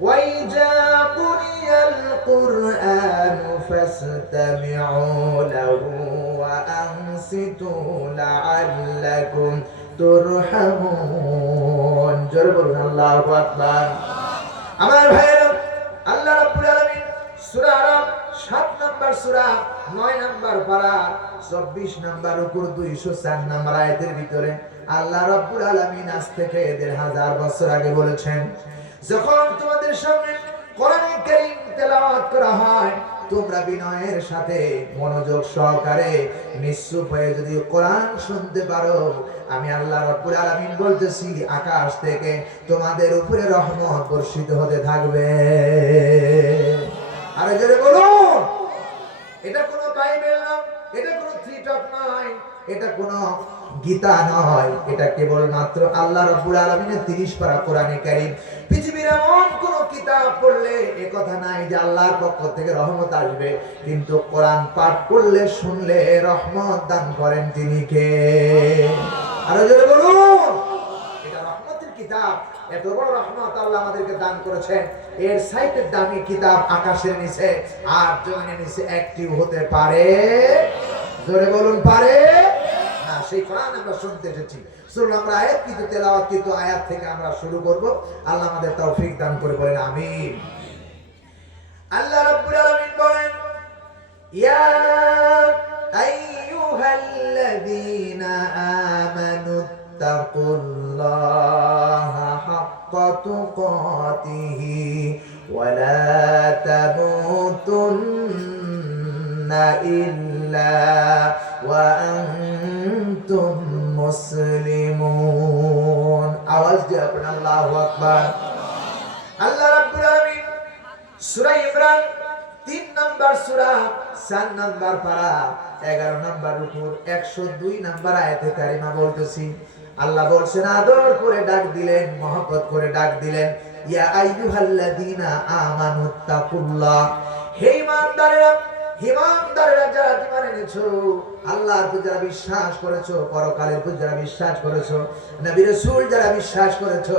وإذا قرئ القرآن فاستمعوا له وأنصتوا لعلكم তুরহামুন। জোরে বলুন আল্লাহু আকবার। আমার ভাইরা, আল্লাহ রাব্বুল আলামিন সূরা আরাফ ৭ নাম্বার সূরা ৯ নাম্বার পারা ২৪ নাম্বার উপর ২০৪ নাম্বার আয়াতের ভিতরে আল্লাহ রাব্বুল আলামিন আজ থেকে ১৫০০ বছর আগে বলেছেন, যখন তোমাদের সামনে কোরআনে কারীম তেলাওয়াত করা হয় তোমরা বিনয়ের সাথে মনোযোগ সহকারে নিশ্চুপ হয়ে যদি কোরআন শুনতে পারো, আমি আল্লাহ রাব্বুল আলামিন বলতেছি আকাশ থেকে তোমাদের উপরে রহমত বর্ষিত হতে থাকবে। আরে জোরে বলুন। এটা কোনো বাইবেল না, এটা কোনো থ্রিটক নয়, এটা কোনো গীতা নয়, এটা কেবলমাত্র আল্লাহ রাব্বুল আলামিনের ৩০ পারা কোরআনে কারীম। পৃথিবীর এমন কোন কিতাব পড়লে এ কথা নাই যে আল্লাহর পক্ষ থেকে রহমত আসবে, কিন্তু কোরআন পাঠ করলে শুনলে রহমত দান করেন তিনি কে? আরো জোরে বলুন। এটা রহমতের কিতাব। এত বড় রহমত আল্লাহ আমাদেরকে দান করেছেন, এর সাইটের দামি কিতাব আকাশের নিচে আর জমিনের নিচে একটিও হতে পারে? জোরে বলুন, পারে না। সেই কোরআন আমরা শুনতে এসেছি। চলুন আমরা আয়াতকৃত তেলাওয়াতকৃত আয়াত থেকে আমরা শুরু করব। আল্লাহ আমাদের তৌফিক দান করে বলেন আমিন। আল্লাহ রাব্বুল আলামিন বলেন, ইয়া আইয়ুহাল্লাযীনা আমানু তাকুল্লাহা হাক্কা তুকাতিহি ওয়া লা তামুতুন্না ইল্লা ওয়া আনতুম মুসলিমুন। আওয়াজ দিয়ে পড়ুন আল্লাহু আকবার। আল্লাহ রাব্বুল আলামিন সূরা ইমরান ৩ নাম্বার সূরা ৪ নাম্বার পারা ১১ নাম্বার উপর ১০২ নাম্বার আয়াতে কারিমা বলতেছি। আল্লাহ বলছেন, আদর করে ডাক দিলেন, মহব্বত করে ডাক দিলেন, ইয়া আইয়ুহাল্লাযীনা আমানুত্তাকুল্লাহ। হে ঈমানদারেরা, ঈমানদারেরা যারা ঈমান এনেছো, আল্লাহর প্রতি যারা বিশ্বাস করেছো, পরকালের প্রতি যারা বিশ্বাস করেছো, নবী রাসূল যারা বিশ্বাস করেছো,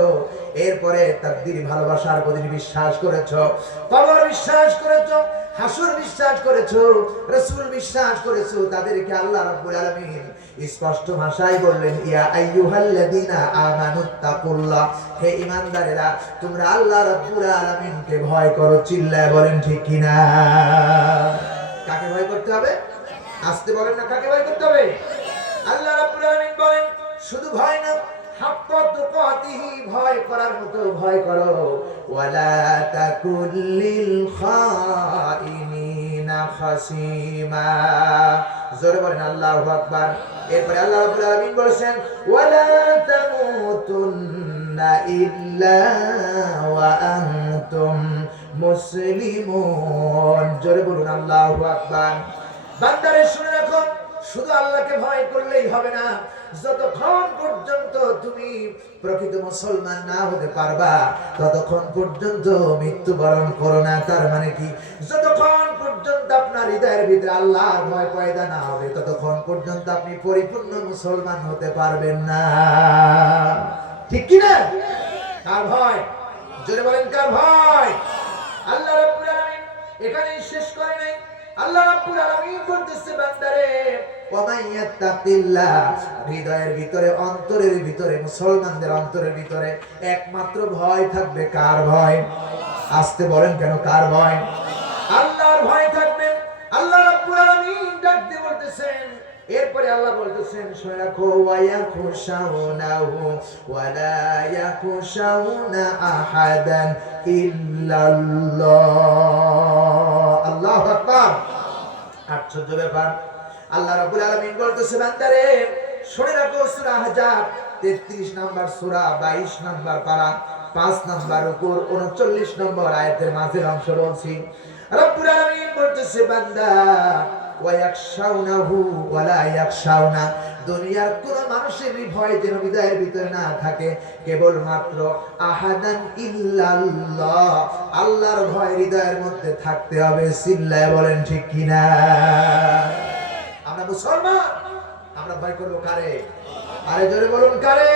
এরপরে তাকদীর ভালোবাসার প্রতি বিশ্বাস করেছো, কবর বিশ্বাস করেছো, হাসর বিশ্বাস করেছো, রাসূল বিশ্বাস করেছো, তাদেরকে আল্লাহ রাব্বুল আলামিন স্পষ্ট ভাষায় বললেন, ইয়া আইয়ুহাল্লাযীনা আমানুত্তাকুল্লাহ। হে ঈমানদারেরা, তোমরা আল্লাহ রাব্বুল আলামিনকে ভয় করো। চিল্লায় বলেন ঠিক কিনা? কাকে ভয় করতে হবে? আসতে বলেন না, কাকে ভয় করতে হবে? আল্লাহ রাব্বুল আলামিন বলেন, শুধু ভয় না, হাক্কা তুকাতিহি, ভয় করার মতো ভয় করো। ওয়ালা তাকুল্লিল খাইনিনা খাসিমা। জোরে বলেন আল্লাহু আকবার। এরপরে আল্লাহ রাব্বুল আলামিন বলেছেন, ওয়ালা তামুতুন্না ইল্লা ওয়া আনতুম মুসলিমুন। জোরে বলুন আল্লাহু আকবার। বান্দারে শুনে রাখো, শুধু আল্লাহকে ভয় করলেই হবে না। যতক্ষণ পর্যন্ত তুমি প্রকৃত মুসলমান না হতে পারবা, ততক্ষণ পর্যন্ত মৃত্যুবরণ করো না। তার মানে কি? যতক্ষণ পর্যন্ত আপনার হৃদয়ের ভিতরে আল্লাহর ভয় পয়দা না হবে, ততক্ষণ পর্যন্ত আপনি পরিপূর্ণ মুসলমান হতে পারবেন না। ঠিক কি না? কার ভয়? জোরে বলেন, কার ভয়? আল্লাহ রাব্বুল আলামিন এখানেই শেষ করে নাই। আল্লাহ রাব্বুল আলামিন বলতেছে, বান্দারে, ওয়া মান ইয়াত্তাকিল্লাহ, হৃদয়ের ভিতরে, অন্তরের ভিতরে, মুসলমানদের অন্তরের ভিতরে একমাত্র ভয় থাকবে। কার ভয়? আসতে বলেন কেন, কার ভয়? আল্লাহর ভয় থাকবে। আল্লাহ রাব্বুল আলামিন ডাক দিয়ে বলতেছেন, এরপরে আল্লাহ বলতেছেন, শুনে রাখো, ওয়া ইয়াখশাউনাহু ওয়া লা ইয়াখশাউনা আহাদান ইল্লাল্লাহ। আল্লাহু আকবার। আশ্চর্য ব্যাপার। আল্লাহ রাব্বুল আলামিন বলতেছে, বান্দারে শুনে রাখো, সূরা আহজাব ৩৩ নাম্বার সূরা ২২ নাম্বার পারা ৫ নাম্বার উপর ৩৯ নম্বর আয়াতের মাঝের অংশ বলছি। রাব্বুল আলামিন বলতেছে, বান্দা, ওয়া ইয়াখশাউনাহু ওয়া লা ইয়াখশাউনা, দুনিয়ার কোন মানুষের ভয় যেন হৃদয়ের ভিতরে না থাকে, কেবলমাত্র আহাদান ইল্লাল্লাহ, আল্লাহর ভয় হৃদয়ের মধ্যে থাকতে হবে। চিল্লায় বলেন ঠিক কিনা? আমরা মুসলমান, আমরা ভয় করবো কারে? আরে জোরে বলুন, কারে?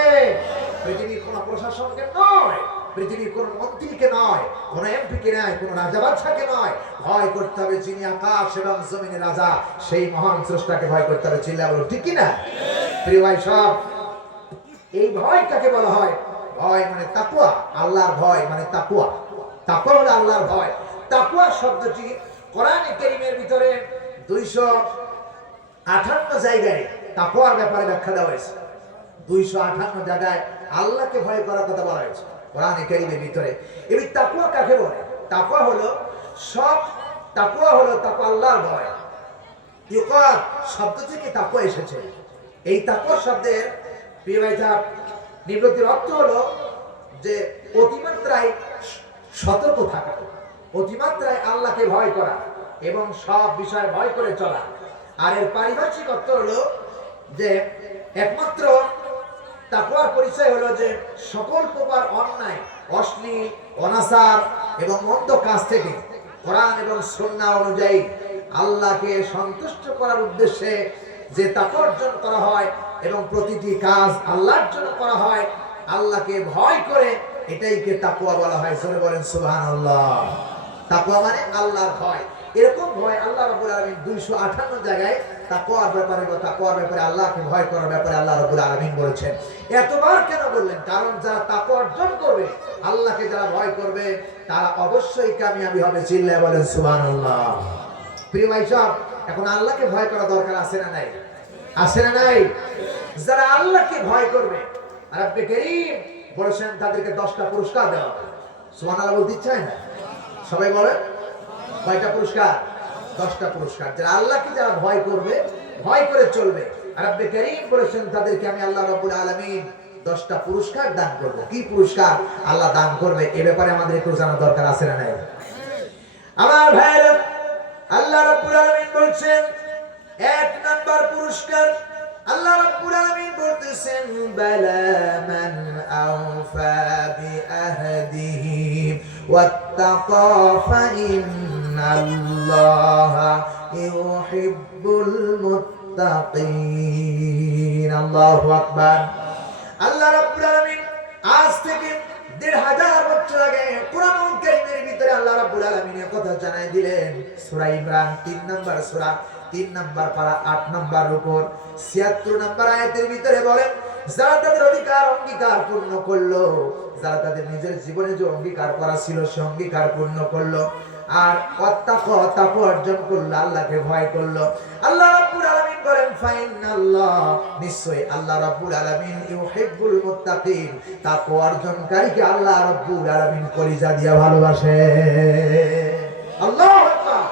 পৃথিবীর কোন প্রশাসনকে নয়, পৃথিবীর কোন মন্ত্রীকে নয়, কোনো এমপিকে নয়, কোনো রাজা বাদশাকে নয়, ভয় করতে হবে যিনি আকাশ এবং জমিনের রাজা, সেই মহান স্রষ্টাকে ভয় করতে হবে। চিল্লা বলো ঠিক কি না? প্রিয় ভাই সব, এই ভয় কাকে বলা হয়? ভয় মানে তাকওয়া, আল্লাহর ভয় মানে তাকওয়া। তাকওয়া হলো আল্লাহর ভয়। তাকওয়া শব্দটি কোরআনে কারীমের ভিতরে 258 জায়গায় তাকওয়ার ব্যাপারে ব্যাখ্যা দেওয়া হয়েছে। 258 জায়গায় আল্লাহকে ভয় করার কথা বলা হয়েছে কোরআনে কারীমের ভিতরে। এই তাকওয়া কাকে বলে? তাকওয়া হলো তাকওয়া আল্লাহর ভয়। ইউকা শব্দ থেকে তাকওয়া এসেছে। এই তাকওয়া শব্দের প্রিয় ভাইরা নিবৃত্তির অর্থ হলো যে অতিমাত্রায় সতর্ক থাকা, অতিমাত্রায় আল্লাহকে ভয় করা এবং সব বিষয়ে ভয় করে চলা। আর এর পারিভাষিক অর্থ হলো যে একমাত্র তাকওয়ার পরিচয় হলো যে সকল প্রকার অন্যায়, অশ্লীল, অনাচার এবং মন্দ কাজ থেকে কোরআন এবং সুন্নাহ অনুযায়ী আল্লাহকে সন্তুষ্ট করার উদ্দেশ্যে যে তাকওয়া অর্জন করা হয় এবং প্রতিটি কাজ আল্লাহর জন্য করা হয়, আল্লাহকে ভয় করে, এটাইকে তাকওয়া বলা হয়। জোরে বলেন সুবহানাল্লাহ। তাকওয়া মানে আল্লাহর ভয়। এরকম ভয় আল্লাহ রাব্বুল আলামিন 258 জায়গায় তাকওয়ার ব্যাপারে আল্লাহকে ভয় করার ব্যাপারে আল্লাহ রাব্বুল আলামিন বলেছেন। এতবার কেন বললেন? কারণ যারা তাকওয়া অর্জন করবে, আল্লাহকে যারা ভয় করবে, তারা অবশ্যই কামিয়াবি হবে। চিল্লায় বলেন সুবহানাল্লাহ। প্রিয় ভাই সব, এখন আল্লাহকে ভয় করা দরকার আছে না নাই? আছে না নাই? যারা আল্লাহকে ভয় করবে, রব্বে কারীম বলেছেন তাদেরকে 10টা পুরস্কার দেওয়া হবে। সুবহানাল্লাহ বলতে চায় না? সবাই বলে কয়টা পুরস্কার? 10টা পুরস্কার। যারা আল্লাহকে যারা ভয় করবে, ভয় করে চলবে, রব্বে কারীম বলেছেন তাদেরকে আমি আল্লাহ রাব্বুল আলামিন 10টা পুরস্কার দান করব। কি পুরস্কার আল্লাহ দান করবে এ ব্যাপারে আমাদের একটু জানা দরকার আছে না নাই? আমার ভাইরা, আল্লাহ রাব্বুল আলামিন বলেছেন 1 নাম্বার পুরস্কার আল্লাহ রাব্বুল আলামিন বলতেছেন বালা মান আওফা বিআহদিহি ওয়াত্তাকা ফাইন্নাল্লাহা ইউহিব্বুল মুত্তাকিন। আল্লাহু আকবার। আল্লাহ রাব্বুল আলামিন আজ থেকে 1500 বছর আগে কোরআনুল কারীমের ভিতরে আল্লাহ রাব্বুল আলামিন এই কথা জানাই দিলেন। সূরা ইমরান 3 নম্বর সূরা 3 নম্বর পারা 8 নম্বর রুকু 76 নম্বর আয়াতের ভিতরে বলেন, যারা তাদের অঙ্গীকার পূর্ণ করলো, যারা তাদের নিজের জীবনে যে অঙ্গীকার করা ছিল সে অঙ্গীকার পূর্ণ করলো, আর তাকওয়া অর্জন করলো, আল্লাহকে ভয় করলো, আল্লাহ রাব্বুল আলামিন বলেন ফাইনাল্লাহ, নিশ্চয়ই আল্লাহ রাব্বুল আলামিন ইউহিব্বুল মুত্তাকিন, তাকওয়া অর্জনকারীকে আল্লাহ রাব্বুল আলামিন কলিজা দিয়া ভালোবাসে। আল্লাহু আকবার।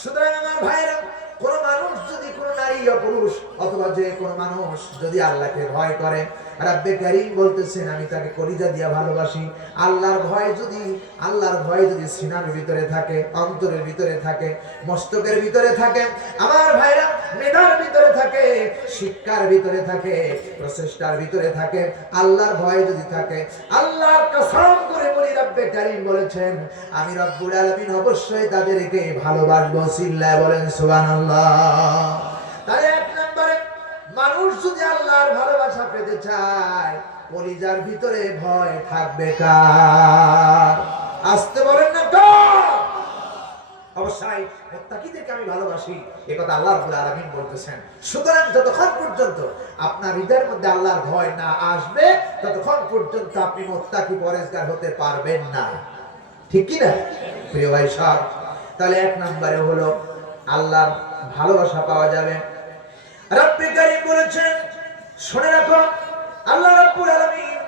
সুতরাং আমার ভাইরা, কোন মানুষ যদি, কোন নারী বা পুরুষ অথবা যে কোন মানুষ যদি আল্লাহকে ভয় করে, রব্বে কারীম বলতেছেন আমি তাকে কলিজা দিয়া ভালোবাসি। আল্লাহর ভয় যদি সিনার ভিতরে থাকে, অন্তরের ভিতরে থাকে, মস্তকের ভিতরে থাকে, আমার ভাইরা মেধার ভিতরে থাকে, শিক্ষার ভিতরে থাকে, প্রচেষ্টার ভিতরে থাকে, আল্লাহর ভয় যদি থাকে, আল্লাহর কসম করে বলি রব্বে কারীম বলেছেন আমি রব্বুল আলামিন অবশ্যই তাদেরকে ভালোবাসবো। চিল্লায় বলেন সুবহানাল্লাহ। তাহলে 1 নম্বরে মানুষ যদি আল্লাহর ভালোবাসা পেতে চায়, কলিজার ভিতরে ভয় থাকবে কার? আসতে বলেন না কার? অবশ্যই মুত্তাকিদেরকে আমি ভালোবাসি, এই কথা আল্লাহ রাব্বুল আলামিন বলতেছেন। সুতরাং যতক্ষণ পর্যন্ত আপনার হৃদয়ের মধ্যে আল্লাহর ভয় না আসবে, ততক্ষণ পর্যন্ত আপনি মুত্তাকি পরেজগার হতে পারবেন না। ঠিক কি না প্রিয় ভাই সব? তাহলে 1 নম্বরে হলো আল্লাহর ভালোবাসা পাওয়া যাবে। রব্বে কারীম বলেছেন, শুনে রাখো, আল্লাহ রাব্বুল আলামিন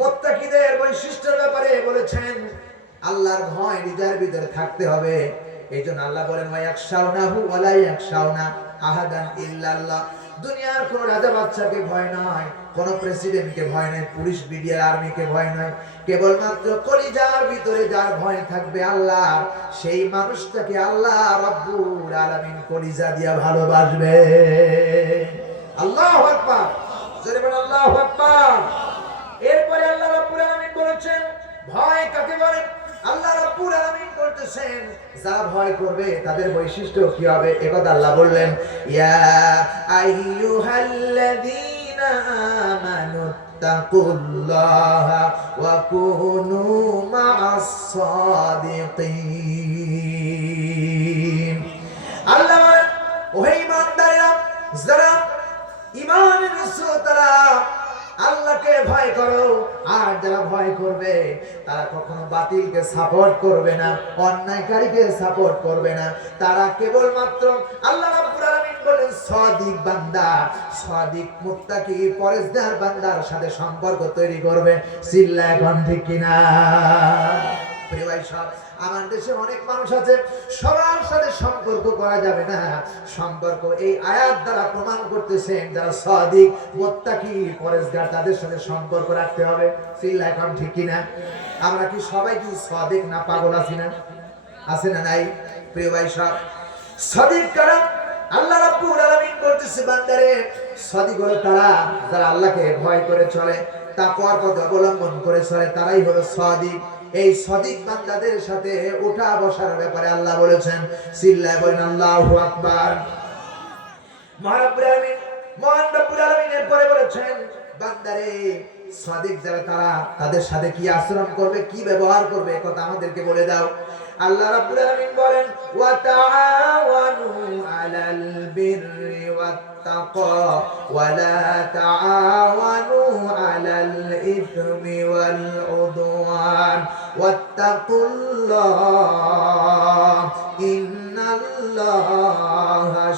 মুত্তাকিদের বৈশিষ্ট্যের ব্যাপারে বলেছেন আল্লাহর ভয় হৃদয়ের ভিতরে থাকতে হবে। এইজন্য আল্লাহ বলেন ওয়ায়াখশাউনাহু ওয়ালা ইয়াখশাউনা আহাদান ইল্লাল্লাহ। দুনিয়ার কোন রাজা বাদশাকে ভয় নয়, কোন প্রেসিডেন্টকে ভয় নয়, পুলিশ বিডিআর আর্মিকে ভয় নয়, কেবলমাত্র কলিজার ভিতরে যার ভয় থাকবে আল্লাহ, সেই মানুষটাকে আল্লাহ রাব্বুল আলামিন কলিজা দিয়া ভালোবাসবে। আল্লাহু আকবার। জোরে বলেন আল্লাহু আকবার। এরপরে আল্লাহ রাব্বুল আলামিন বলেছেন ভয় কাকে বলে? আল্লাহ রাব্বুল আলামিন বলতেছেন যারা ভয় করবে তাদের বৈশিষ্ট্য কি হবে? একথা আল্লাহ বললেন, ইয়া আইয়ুহাল্লাযীনা আমানু তাকুল্লাহা ওয়া কুনু মা'আস সাদিকিন। আল্লাহ বলেন, ওহে ঈমানদারেরা, যারা ঈমান এনেছো তারা আল্লাহকে ভয় করো, আর যারা ভয় করবে তারা কখনো বাতিলকে সাপোর্ট করবে না, অন্যায়কারীকে সাপোর্ট করবে না। তারা কেবলমাত্র আল্লাহ রাব্বুল আলামিন বলেন সাদিক বান্দা, সাদিক মুত্তাকি পরেজগার বান্দার সাথে সম্পর্ক তৈরি করবে। চিল্লায় এখন ঠিক কিনা? প্রিয় ভাই সব, আমার দেশে অনেক মানুষ আছে, সবার সাথে সম্পর্ক করা যাবে না। সম্পর্ক এই আয়াত দ্বারা প্রমাণ করতেছেন যারা সাদিক মুত্তাকি পরেজগার তাদের সাথে সম্পর্ক রাখতে হবে। চিল্লায় এখন ঠিক কিনা? আমরা কি সবাই কি সাদিক না পাগল আছি না? আছে না নাই? প্রিয় ভাই সব, সাদিক কারা? আল্লাহ রাব্বুল আলামিন বলতেছে বান্দারে, সাদিক হলো তারা যারা আল্লাহকে ভয় করে চলে, তাকওয়ার পথ অবলম্বন করে চলে, তারাই হলো সাদিক। এই সাদিক বান্দাদের সাথে ওঠা বসার ব্যাপারে আল্লাহ বলেছেন, চিল্লায় বলেন আল্লাহু আকবার। মহান রব্বুল আলামিন এরপরে বলেছেন, বান্দারে সাদিক যারা তারা তাদের সাথে কি আচরণ করবে, কি ব্যবহার করবে, কথা আমাদেরকে বলে দাও। আল্লাহ রাব্বুল আলামিন বলেন, ওয়া তাআওয়ানু আলাল বিররি ওয়াত তাকওয়া ওয়া লা তাআওয়ানু আলাল ইসমি ওয়াল উদওয়ান ওয়াত্তাকুল্লাহ ইন্নাল্লাহা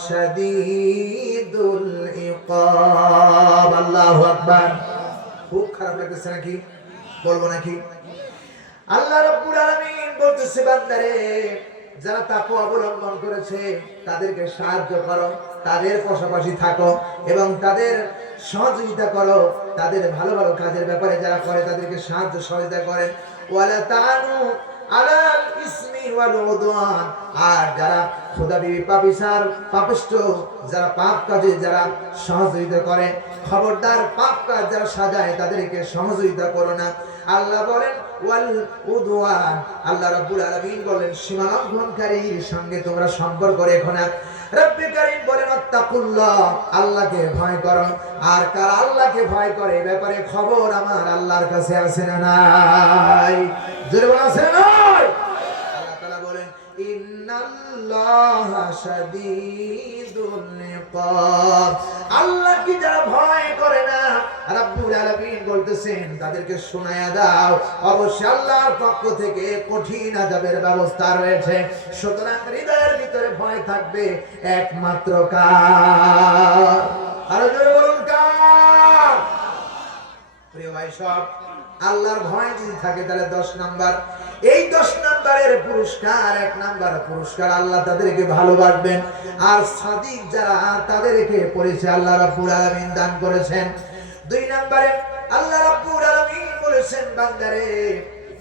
শাদীদুল ইকাব। আল্লাহু আকবার। খুব খারাপ লাগতেছে নাকি? বলবো নাকি? আল্লাহ রাব্বুল আলামিন বলতেছে বান্দারে, যারা তাকওয়া অবলম্বন করেছে তাদেরকে সাহায্য করো, তাদের পাশাপাশি থাকো এবং তাদের সহযোগিতা করো। তাদের ভালো ভালো কাজের ব্যাপারে যারা করে তাদেরকে সাহায্য সহযোগিতা করে। ওয়ালা তানু আলাল ইসমি ওয়াল উদওয়ান, আর যারা খোদাবি পাপিসার পাপিষ্ঠ যারা পাপ কাজে যারা সহযোগিতা করে, খবরদার পাপ কাজ যারা সাজায় তাদেরকে সহযোগিতা করো না। আল্লাহ বলেন ওয়াল উদওয়ান, আল্লাহ রাব্বুল আলামিন বলেন সীমালঙ্ঘনকারীর সঙ্গে তোমরা সম্পর্ক রেখো না। রব্বে কারীম বলেন আত্তাকুল্লাহ, আল্লাহকে ভয় করো। আর কারা আল্লাহকে ভয় করে এই ব্যাপারে খবর আমার আল্লাহর কাছে আছে না নাই? জোরে বলেন আছে না নাই? আল্লাহ তাআলা বলেন ইন্নাল্লাহা শাদীদুল ইকাব, আল্লাহ কি যারা ভয় করে না, রাব্বুল আলামিন বলতেছেন তাদেরকে শোনায়া দাও, অবশ্যই আল্লাহর পক্ষ থেকে কঠিন আযাবের ব্যবস্থা রয়েছে। সুতরাং হৃদয়ের ভিতরে ভয় থাকবে একমাত্র কার? আরো জোরে বলুন কার? প্রিয় ভাই সব, আল্লাহর ভয় যদি থাকে তাহলে 10 নাম্বার, এই 10 নাম্বারের পুরস্কার, 1 নাম্বার পুরস্কার আল্লাহ তাদেরকে ভালোবাসবেন। আর সাদিক যারা তাদেরকে পরিচয় আল্লাহ রাব্বুল আলামিন দান করেছেন। 2 নাম্বারে আল্লাহ রাব্বুল আলামিন বলেছেন বান্দারে,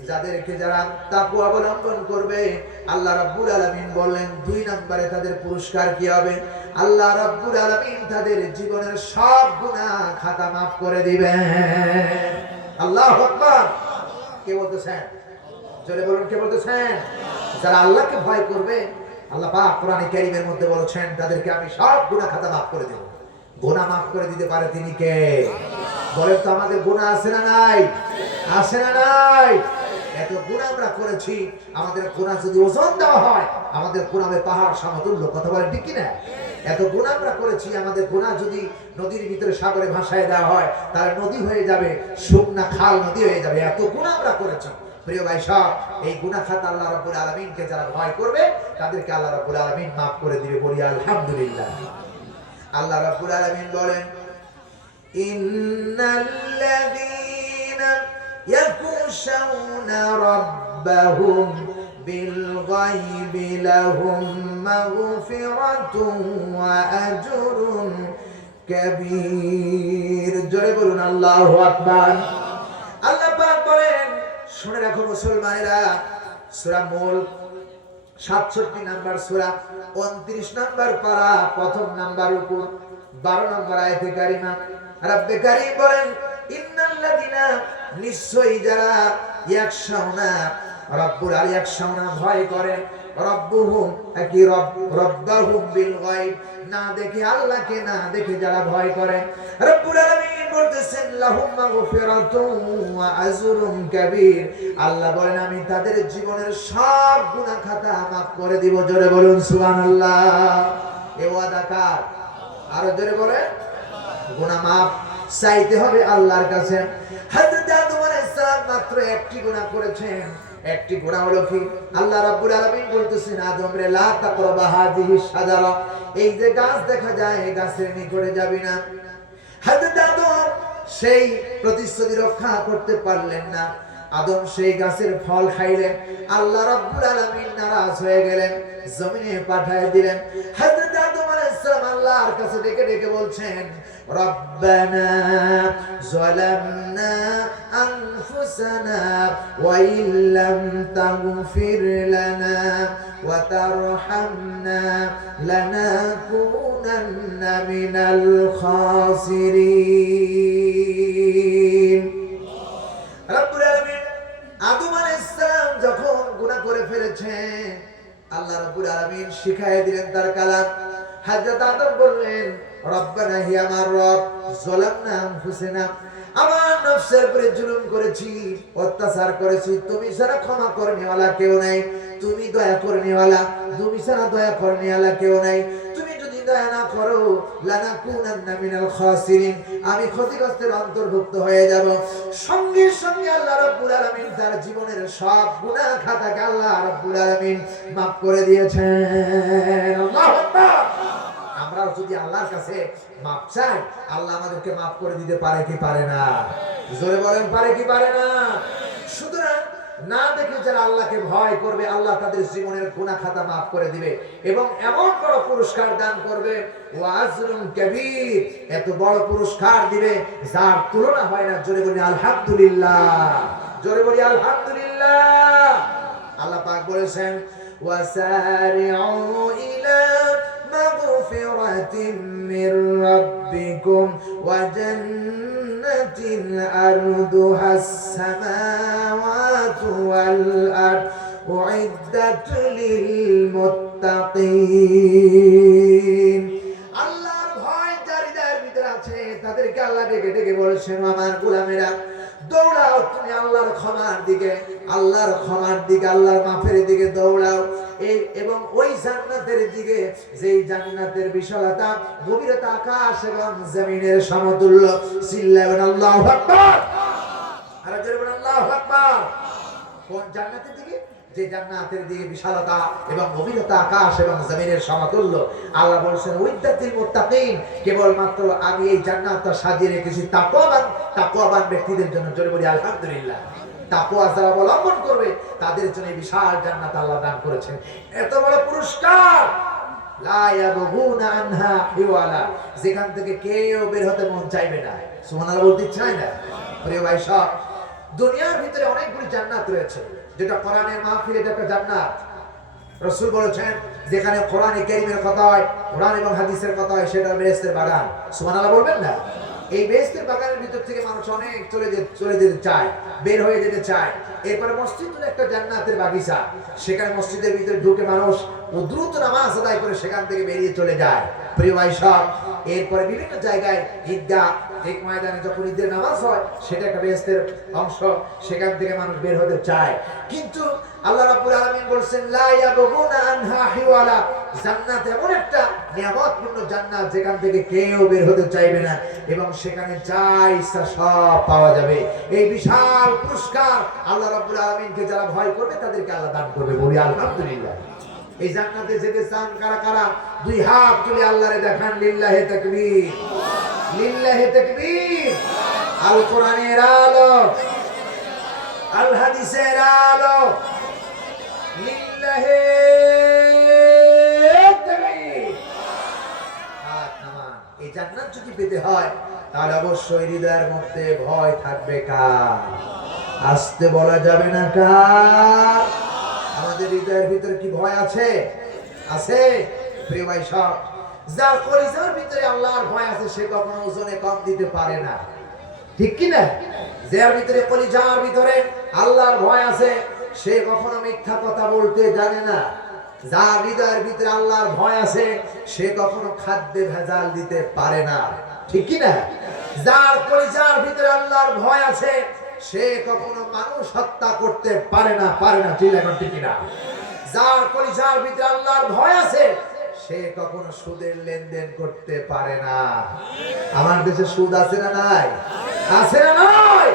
যাদেরকে যারা তাকওয়া অবলম্বন করবে আল্লাহ রাব্বুল আলামিন বললেন 2 নম্বরে তাদের পুরস্কার কি হবে? আল্লাহ রাব্বুল আলামিন তাদের জীবনের সব গুনাহ খাতা maaf করে দিবেন। আল্লাহু আকবার। কে বলতেছেন? জোরে বলুন, কে বলতেছেন? যারা আল্লাহকে ভয় করবে আল্লাহ পাক কোরআনে কারীমের মধ্যে বলেছেন তাদেরকে আমি সব গুনাহ খাতা maaf করে দেব। গুনাহ maaf করে দিতে পারে তিনি কে? বলেন তো, আমাদের গুনাহ আছে না নাই? আছে না নাই? এত গুনাহ আমরা করেছি, আমাদের গুনাহ যদি ওজন দেওয়া হয় আমাদের গুনাহ হবে পাহাড় সমতুল্য। কথা বলেন ঠিক কি না? এত গুনাহ আমরা করেছি, আমাদের গুনাহ যদি নদীর ভিতরে সাগরে ভাসায় দেওয়া হয় তাহলে নদী হয়ে যাবে, শুকনা খাল নদী হয়ে যাবে। এত গুনাহ আমরা করেছি। প্রিয় ভাই সব, এই গুনাহ খাতা আল্লাহ রাব্বুল আলামিনকে যারা ভয় করবে তাদেরকে আল্লাহ রাব্বুল আলামিন maaf করে দিবে। বলি আলহামদুলিল্লাহ। আল্লাহ রাব্বুল আলামিন বলেন ইন্নাল্লাযীনা ইয়াখশাউনা রাব্বাহুম বিল গায়বি লাহুম মাগফিরাতুন ওয়া আজরুন কাবীর। জোরে বলুন আল্লাহু আকবার। আল্লাহ পাক বলেন, শুনে রাখো মুসলমানেরা, সূরা মুলক 67 নাম্বার সূরা, 29 নাম্বার পারা, প্রথম নাম্বার উপর 12 নাম্বার আয়াতে কারিমা রব্বে কারীম বলেন ইন্নাল্লাযীনা, নিশ্চয়ই যারা ইয়াখশাউনা রব্বুল আলী ইয়াখশাউনা ভয় করেন, রব্বুহুম কি রব্বাহুম বিল গায়ব, না দেখে আল্লাহকে না দেখে যারা ভয় করে। রব্বুল আলামিন আলামিন বলতেছেন লাহুম মাগফিরাতুন ওয়া আজরুন কাবীর। আল্লাহ বলেন আমি তাদের জীবনের সব গুনাহ খাতা maaf করে দিব। জোরে বলুন সুবহানাল্লাহ। এই ওয়াদা কার? আরো জোরে বলেন। গুনাহ maaf চাইতে হবে আল্লাহর কাছে। হযরত আদম আলাইহিস সালাম মাত্র একটি গুনাহ করেছেন। একটি গুনাহ হলো কি? আল্লাহ রাব্বুল আলামিন বলতেছেন আদম রে লা তাকরাবা হাযিহি শাজারা, এই যে গাছ দেখা যায় এই গাছের নিকটে যাবি না। হযরত আদম সেই প্রতিশ্রুতি রক্ষা করতে পারলেন না। আদম সেই গাছের ফল খাইলেন। আল্লাহ রাব্বুল আলামিন নারাজ হয়ে গেলেন, জমিনে পাঠিয়ে দিলেন। হযরত আদম আলাইহিস সালাম আল্লাহর কাছে ডেকে ডেকে বলছেন রব্বানা যালামনা আনফুসানা ওয়া ইল্লাম তাগফির লানা ওয়া তারহামনা লানাকুনান্না মিনাল খাসিরিন। রব্বুল আলামিন আদম আলাইহিস সালাম যখন গুনাহ করে ফেলেছেন, আল্লাহ রাব্বুল আলামিন শিখায় দিলেন তার কালাম। হযরত আদম বললেন রব্বানা হে আমার রব যালামনা আনফুসানা, আমার নফসের উপরে জুলুম করেছি, অত্যাচার করেছি, তুমি ছাড়া ক্ষমা করনেওয়ালা কেউ নাই, তুমি দয়া করনেওয়ালা, তুমি ছাড়া দয়া করনেওয়ালা কেউ নাই। তুমি যদি দয়া না করো লানাকুনান্না মিনাল খাসিরিন, আমি ক্ষতিগ্রস্তের অন্তর্ভুক্ত হয়ে যাব। সঙ্গে সঙ্গে আল্লাহ রাব্বুল আলামিন তার জীবনের সব গুনাহ খাতাকে আল্লাহ রাব্বুল আলামিন maaf করে দিয়েছেন। আল্লাহু আকবার। আমরাও যদি আল্লাহর কাছে মাপ চাই, আল্লাহ আমাদেরকে মাফ করে দিতে পারে কি পারে না? জোরে বলেন পারে কি পারে না? সুতরাং না দেখে যারা আল্লাহকে ভয় করবে, আল্লাহ তাদের জীবনের গুনাহ খাতা মাফ করে দিবে এবং এমন বড় পুরস্কার দান করবে ওয়া আজরুন কাবীর, এত বড় পুরস্কার দিবে যার তুলনা হয় না। জোরে বলি আলহামদুলিল্লাহ, জোরে বলি আলহামদুলিল্লাহ। আল্লাহ পাক বলেছেন ওয়াসারিউ ইলা মাগফিরাতিন মির রাব্বিকুম ওয়া জান্নাতিন আরদুহাস সামাওয়াতু ওয়াল আরদ উইদ্দাত লিল মুত্তাকিন। আল্লাহর ভয় যার হৃদয়ের ভিতরে আছে তাদেরকে আল্লাহ ডেকে ডেকে বলেছেন আমার গোলামেরা দৌড়াও তুমি আল্লাহর ক্ষমার দিকে, আল্লাহর ক্ষমার দিকে, আল্লাহর মাফের দিকে দৌড়াও। এবং ওই জান্নাতের দিকে যেই জান্নাতের বিশালতা গভীরতা আকাশ এবং জমিনের সমতুল্য। চিল্লাবেন আল্লাহু আকবার। আর জোরে বলেন আল্লাহু আকবার। কোন জান্নাতের দিকে? যে জান্নাতের দিকে বিশালতা এবং গভীরতা আকাশ এবং জমিনের সমতুল্য। আল্লাহ বলেছেন উইদ্দাতিল মুত্তাকিন, কেবলমাত্র আমি এই জান্নাতটা সাজিয়ে রেখেছি তাকওয়াবান ব্যক্তিদের জন্য। জোরে বলি আলহামদুলিল্লাহ। তাকওয়া যারা অবলম্বন করবে তাদের জন্য বিশাল জান্নাত আল্লাহ দান করেছেন। এত বড় পুরস্কার লা ইয়াবগুনা আনহা হিওয়ালা, যেখান থেকে কেউ বের হতে মন চাইবে না। সুবহানাল্লাহ বলতে চাই না? প্রিয় ভাই সব, দুনিয়ার ভিতরে অনেকগুলি জান্নাত রয়েছে। যেটা কোরআনের মাহফিল, এটা একটা জান্নাত। রাসূল বলেছেন যেখানে কোরআনে কারীমের কথা হয়, কোরআন এবং হাদিসের কথা হয়, সেটা বেহেশতের বাগান। সুবহানাল্লাহ বলবেন না? এই বেহেশতের বাগানের ভিতর থেকে মানুষ অনেক চলে যেতে চায়, বের হয়ে যেতে চায়। এরপরে মসজিদ হলো একটা জান্নাতের বাগিচা। সেখানে মসজিদের ভিতরে ঢুকে মানুষ দ্রুত নামাজ আদায় করে সেখান থেকে বেরিয়ে চলে যায়। প্রিয় ভাই সব, এরপরে বিভিন্ন জায়গায় ঈদগাহ, ঠিক ময়দানে যখন ঈদের নামাজ হয় সেটা একটা বেহেশতের অংশ, সেখান থেকে মানুষ বের হতে চায়। কিন্তু আল্লাহ রাব্বুল আলামিন বলেন লা ইয়াবগুনা আনহা হিওয়ালা, জান্নাত এমন একটা নিয়ামতপূর্ণ জান্নাত যেখান থেকে কেউ বের হতে চাইবে না এবং সেখানে যা ইচ্ছা সব পাওয়া যাবে। এই বিশাল পুরস্কার আল্লাহ রাব্বুল আলামিনকে যারা ভয় করবে তাদেরকে আল্লাহ দান করবে। বলি আলহামদুলিল্লাহ। এই জান্নাতে যেতে চান কারা কারা? দুই হাত তুলে আল্লাহরে দেখান। লিল্লাহি তাকবীর, লিল্লাহি তাকবীর। আল কোরআনের আলো, আল হাদিসের আলো, লিল্লাহি তাকবীর। হাত নামান। এই জান্নাত যদি পেতে হয় তাহলে অবশ্যই হৃদয়ের মধ্যে ভয় থাকবে কার? আসতে বলা যাবে না কার? আমাদের হৃদয়ের ভিতরে কি ভয় আছে? আছে? প্রিয় ভাই সব, যার কলিজার ভিতরে আল্লাহর ভয় আছে সে কখনো ওজনে কম দিতে পারে না, ঠিক কি না? যার ভিতরে কলিজার ভিতরে আল্লাহর ভয় আছে সে কখনো মিথ্যা কথা বলতে জানে না। যার হৃদয়ের ভিতরে আল্লাহর ভয় আছে সে কখনো খাদ্যে ভেজাল দিতে পারে না, ঠিক কি না? যার কলিজার ভিতরে আল্লাহর ভয় আছে সে কখনো মানুষ হত্যা করতে পারে না ঠিক এখন ঠিক না। যার কলিজার ভিতরে আল্লাহর ভয় আছে সে কখনো সুদের লেনদেন করতে পারে না। আমার দেশে সুদ আছে না নাই? আছে না নাই?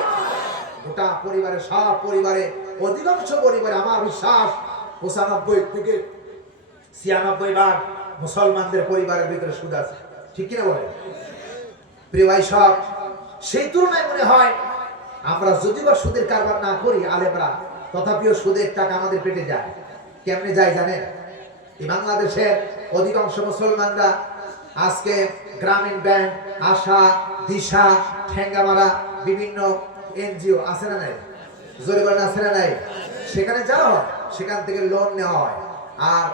গোটা পরিবারে, সব পরিবারে, অধিকাংশ পরিবারে আমার বিশ্বাস 95 থেকে 96% মুসলমানদের পরিবারের ভিতরে সুদ আছে, ঠিক কিনা বলে? প্রিয় ভাই সব, সেই তুলনায় মনে হয় আমরা যদি বা সুদের কারবার না করি আলেমরা, তথাপিও সুদের টাকা আমাদের পেটে যায়। কেমনে যায় জানেন? এই বাংলাদেশের অধিকাংশ মুসলমানরা আজকে গ্রামীণ ব্যাংক, আশা, দিশা, ঠেঙ্গামারা, বিভিন্ন এনজিও আছে না নাই? জরিমানা আছে না নাই? সেখানে যাওয়া হয়, সেখান থেকে লোন নেওয়া হয়, আর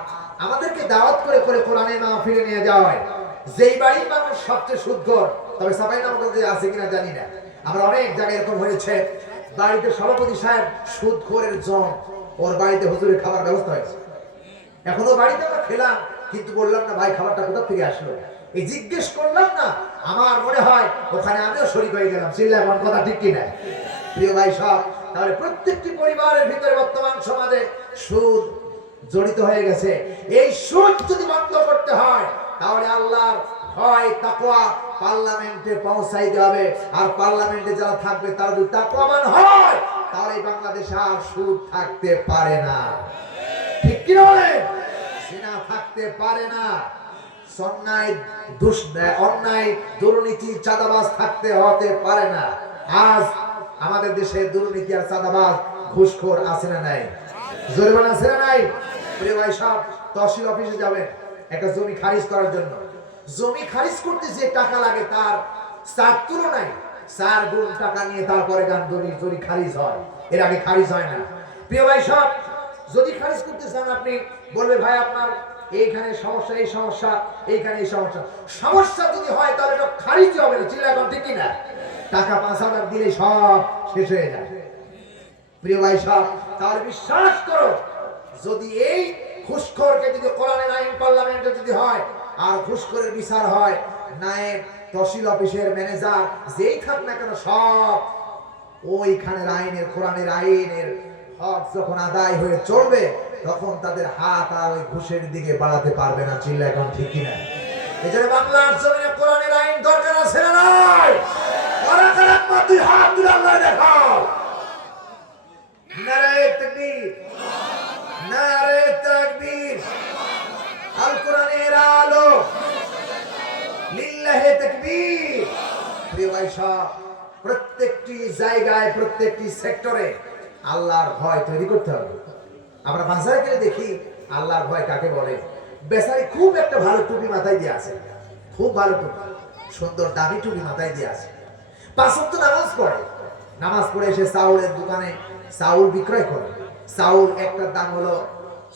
আমাদেরকে দাওয়াত করে করে কোরআনের মাহফিলে নিয়ে যাওয়া হয়। যেই বাড়ির মানুষ সবচেয়ে সুদখোর, তবে সবাই নাম আছে কিনা জানি না, আমরা অনেক জায়গায় এরকম হয়েছে, বাড়িতে সভাপতি সাহেব সুদখোরের জন, ওর বাড়িতে হুজুরের খাবার ব্যবস্থা হয়েছে। এখনো বাড়িতে আমরা খেলাম, কিন্তু বললাম না ভাই খাবারটা কোথা থেকে আসলো, এই জিজ্ঞেস করলাম না। আমার মনে হয় ওখানে আমিও শরীক হয়ে গেলাম। চিল্লায় আমার কথা ঠিক কিনা? প্রিয় ভাই সব, তাহলে প্রত্যেকটি পরিবারের ভিতরে বর্তমান সমাজে সুদ জড়িত হয়ে গেছে। এই সুদ যদি বন্ধ করতে হয় তাহলে আল্লাহর ভয়, তাকওয়া পার্লামেন্টে পৌঁছাইতে হবে। আর পার্লামেন্টে যারা থাকবে তারা যদি তাকওয়াবান হয় তাহলে বাংলাদেশে আর সুদ থাকতে পারে না, ঠিক কি নয়? জিনা থাকতে পারে না, অন্যায় দুর্নীতি চাঁদাবাজ হতে পারে না। আজ আমাদের দেশে দুর্নীতি আর চাঁদাবাজ ঘুষখোর আছে না নাই? জরিমানা আছে না নাই? প্রিয় ভাই সব, তহসিল অফিসে যাবেন একটা জমি খারিজ করার জন্য, জমি খারিজ করতে যে টাকা লাগে তার 4 তুলনায় 4 গুণ টাকা নিয়ে তারপরে জমি খারিজ হয়, এর আগে খারিজ হয় না। প্রিয় ভাই সব, যদি খারিজ করতে চান আপনি বলবে ভাই আপনার এইখানে সমস্যা, এই সমস্যা, এইখানে এই সমস্যা, সমস্যা যদি হয় তাহলে তো খারিজ হবে না। চিল্লা এখন ঠিক কিনা? টাকা 5,000 দিলে সব শেষ হয়ে যায়। প্রিয় ভাই সব, তাহলে বিশ্বাস করো, যদি এই ঘুষখোরকে যদি কোরআনের আইন পার্লামেন্টে যদি হয় আর ঘুষখোরের বিচার হয়, নায়েব, তহসিল অফিসের ম্যানেজার যেই থাক না কেন, সব ওইখানের আইনের, কোরআনের আইনের হক যখন আদায় হয়ে চলবে তখন তাদের হাত আর ওই ঘুষের দিকে বাড়াতে পারবে না। চিল্লা এখন ঠিক কিনা? এই জন্য বাংলার জমিনে কোরআনের আইন দরকার আছে না নাই? কারা কারা দুই হাত তুলে আল্লাহ দেখাও। নারে তাকবীর, নারে তাকবীর, আল কোরআনের আলো, লিল্লাহি তাকবীর। প্রিয় ভাই সব, প্রত্যেকটি জায়গায়, প্রত্যেকটি সেক্টরে আল্লাহর ভয় তৈরি করতে হবে। আমরা বাজারে গেলে দেখি আল্লাহর ভয় কাকে বলে। বেচারি খুব একটা ভালো টুপি মাথায় দিয়ে আছে, খুব ভালো টুপি, সুন্দর দামি টুপি মাথায় দিয়ে আছে, 5 ওয়াক্ত নামাজ পড়ে, নামাজ পড়ে এসে চাউলের দোকানে চাউল বিক্রয় করে। চাউল একটার দাম হলো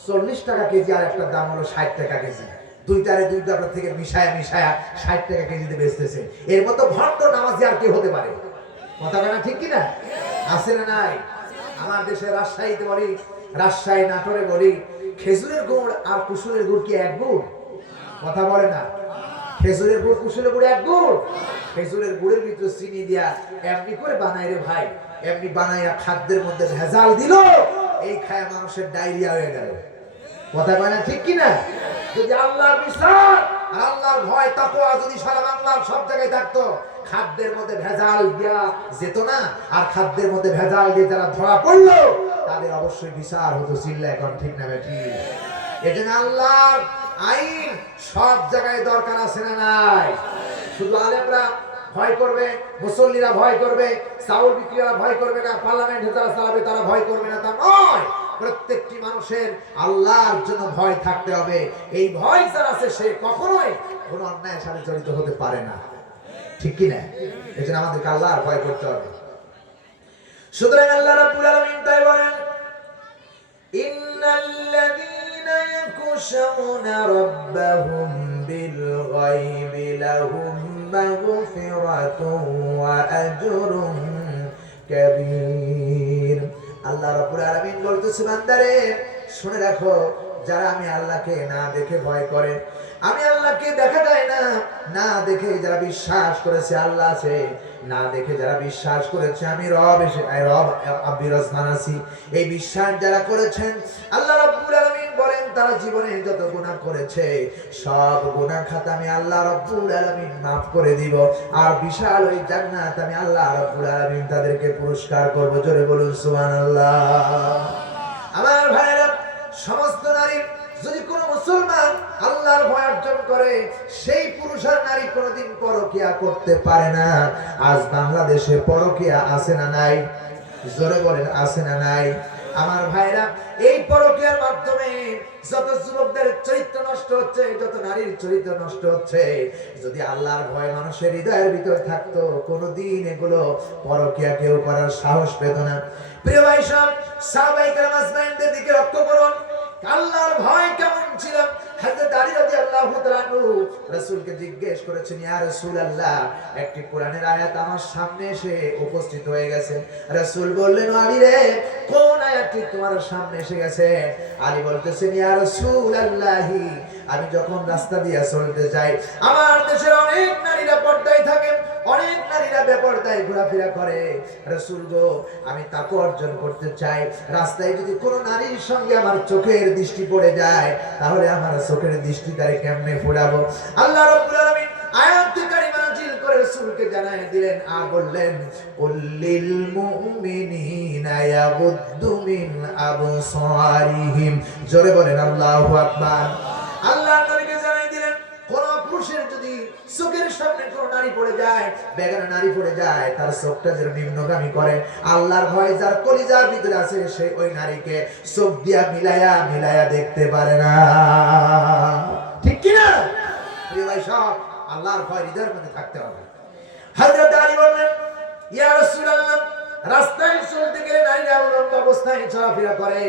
40 টাকা কেজি আর একটার দাম হলো 60 টাকা কেজি। দুইটারে দুইটা থেকে মিশায়া 60 টাকা কেজিতে বেচতেছে। এর মতো ভণ্ড নামাজি আর কি হতে পারে? কথা বলে ঠিক কিনা? আছে না নাই? আমার দেশে রাজশাহীতে বলি, রাজশাহী নাটোরে বলি, খেজুরের গুড় আর কুসুরের গুড় কি এক গুড়? কথা বলে না। খেজুরের গুড় কুসুরের গুড় এক গুড়? খেজুরের গুড়ের ভিতরে চিনি দিয়া এমনি করে বানাই রে ভাই, এমনি বানাইয়া খাদ্যের মধ্যে ভেজাল দিল, এই খায় মানুষের ডায়রিয়া হয়ে গেল। কথা বলে না ঠিক কিনা? যদি আল্লাহর বিশ্বাস, আল্লাহর ভয়, তাকওয়া যদি সারা বাংলার সব জায়গায় থাকতো, খাদ্যের মধ্যে ভেজাল দেওয়া যেত না। আর খাদ্যের মধ্যে ভেজাল দিয়ে যারা ধরা পড়লো তাদের অবশ্যই বিচার হতো। চিল্লা এখন ঠিক না বেঠি? এজন্য আল্লাহর আইন সব জায়গায় দরকার আছে না নাই? শুধু আলেমরা ভয় করবে, মুসল্লিরা ভয় করবে, চাউল বিক্রিয়ারা ভয় করবে না, পার্লামেন্টে যারা চালাবে তারা ভয় করবে না, তা নয়। প্রত্যেকটি মানুষের আল্লাহর জন্য ভয় থাকতে হবে। এই ভয় যার আছে সে কখনোই কোনো অন্যায়ের সাথে জড়িত হতে পারে না, ঠিক কি না? এই জন্য আমাদেরকে আল্লাহর ভয় করতে হবে। সুতরাং আল্লাহ রাব্বুল আলামিন তাই বলেন, ইন্নাল্লাযীনা ইয়াখশাউনা রাব্বাহুম বিল গায়বি লাহুম মাগফিরাতুন ওয়া আজরুন কাবীর। আল্লাহ রাব্বুল আলামিন বলতেছে বান্দারে শুনে রাখো, যারা আমি আল্লাহকে না দেখে ভয় করে, আমি আল্লাহকে দেখা যায় না, না দেখে যারা বিশ্বাস করেছে আল্লাহ আছে, না দেখে যারা বিশ্বাস করেছে আমি রব বিরাজমান আছি, এই বিশ্বাস যারা করেছেন আল্লাহ রাব্বুল আলামিন বলেন তারা জীবনে যত গুনাহ করেছে সব গুনাহ খাতা আমি আল্লাহ রাব্বুল আলামিন maaf করে দিব, আর বিশাল ওই জান্নাত আমি আল্লাহ রাব্বুল আলামিন তাদেরকে পুরস্কার করব। জোরে বলুন সুবহানাল্লাহ। আমার ভাইরা, সমস্ত নারী যদি কোন মুসলমান আল্লাহর ভয় অর্জন করে, সেই পুরুষ আর নারী কোনোদিন পরকিয়া করতে পারে না। আজ বাংলাদেশে পরকিয়া আছে না নাই? জোরে বলেন আছে না নাই? আমার ভাইরা, এই পরকিয়ার মাধ্যমে যত যুবকদের চরিত্র নষ্ট হচ্ছে, যত নারীর চরিত্র নষ্ট হচ্ছে, যদি আল্লাহর ভয় মানুষের হৃদয়ের ভিতর থাকতো কোনোদিন এগুলো পরকিয়া কেউ করার সাহস পেত না। প্রিয় ভাই সব সাহাবায়ে কেরাম আজমাইনদের দিকে লক্ষ্য করুন, আল্লাহর ভয় কেমন ছিল। হযরত আলী রাদিয়াল্লাহু তাআলা রাসূলকে জিজ্ঞেস করেছেন, ইয়া রাসূলুল্লাহ, একটি কোরআনের আয়াত আমার সামনে এসে উপস্থিত হয়ে গেছে। রাসূল বললেন, আলী রে, কোন আয়াতটি তোমার সামনে এসে গেছে? আলী বলতেছেন, ইয়া রাসূলুল্লাহ, আমি যখন রাস্তা দিয়ে চলতে যাই, আমার দেশের অনেক নারীরা পর্দায় থাকে, অনেক নারীরা বেপরদায় ঘোরাফেরা করে। রাসূল গো, আমি তাকওয়া অর্জন করতে চাই, রাস্তায় যদি কোনো নারীর সঙ্গে আমার চোখের দৃষ্টি পড়ে যায়, তাহলে আমার চোখের দৃষ্টি তারে কেমনে ফোড়াবো? আল্লাহ রাব্বুল আলামিন আয়াত কারিমা নাযিল করে রাসূলকে জানায় দিলেন, আর বললেন, কুল্লিল মুমিনিনা ইয়াগুদ্দু মিন আবসারিহিম। জোরে বলেন আল্লাহু আকবার। আল্লাহ নবীকে জানাই দিলেন, কোন পুরুষের যদি চোখের সামনে কোন নারী পড়ে যায়, বেগানা নারী পড়ে যায়, তার চোখটা যেন নিম্নগামী করে, আল্লাহর ভয় যার কলিজার ভিতরে আছে, সে ওই নারীকে চোখ দিয়া মিলায়া দেখতে পারে না। ঠিক কি না? প্রিয় ভাই সব, আল্লাহর ভয় হৃদয়ের মধ্যে থাকতে হবে। হযরত আলী বললেন, ইয়া রাসূলুল্লাহ, রাস্তায় চলতে গেলে নারীরা উলঙ্গ অবস্থায় চলাফেরা করে,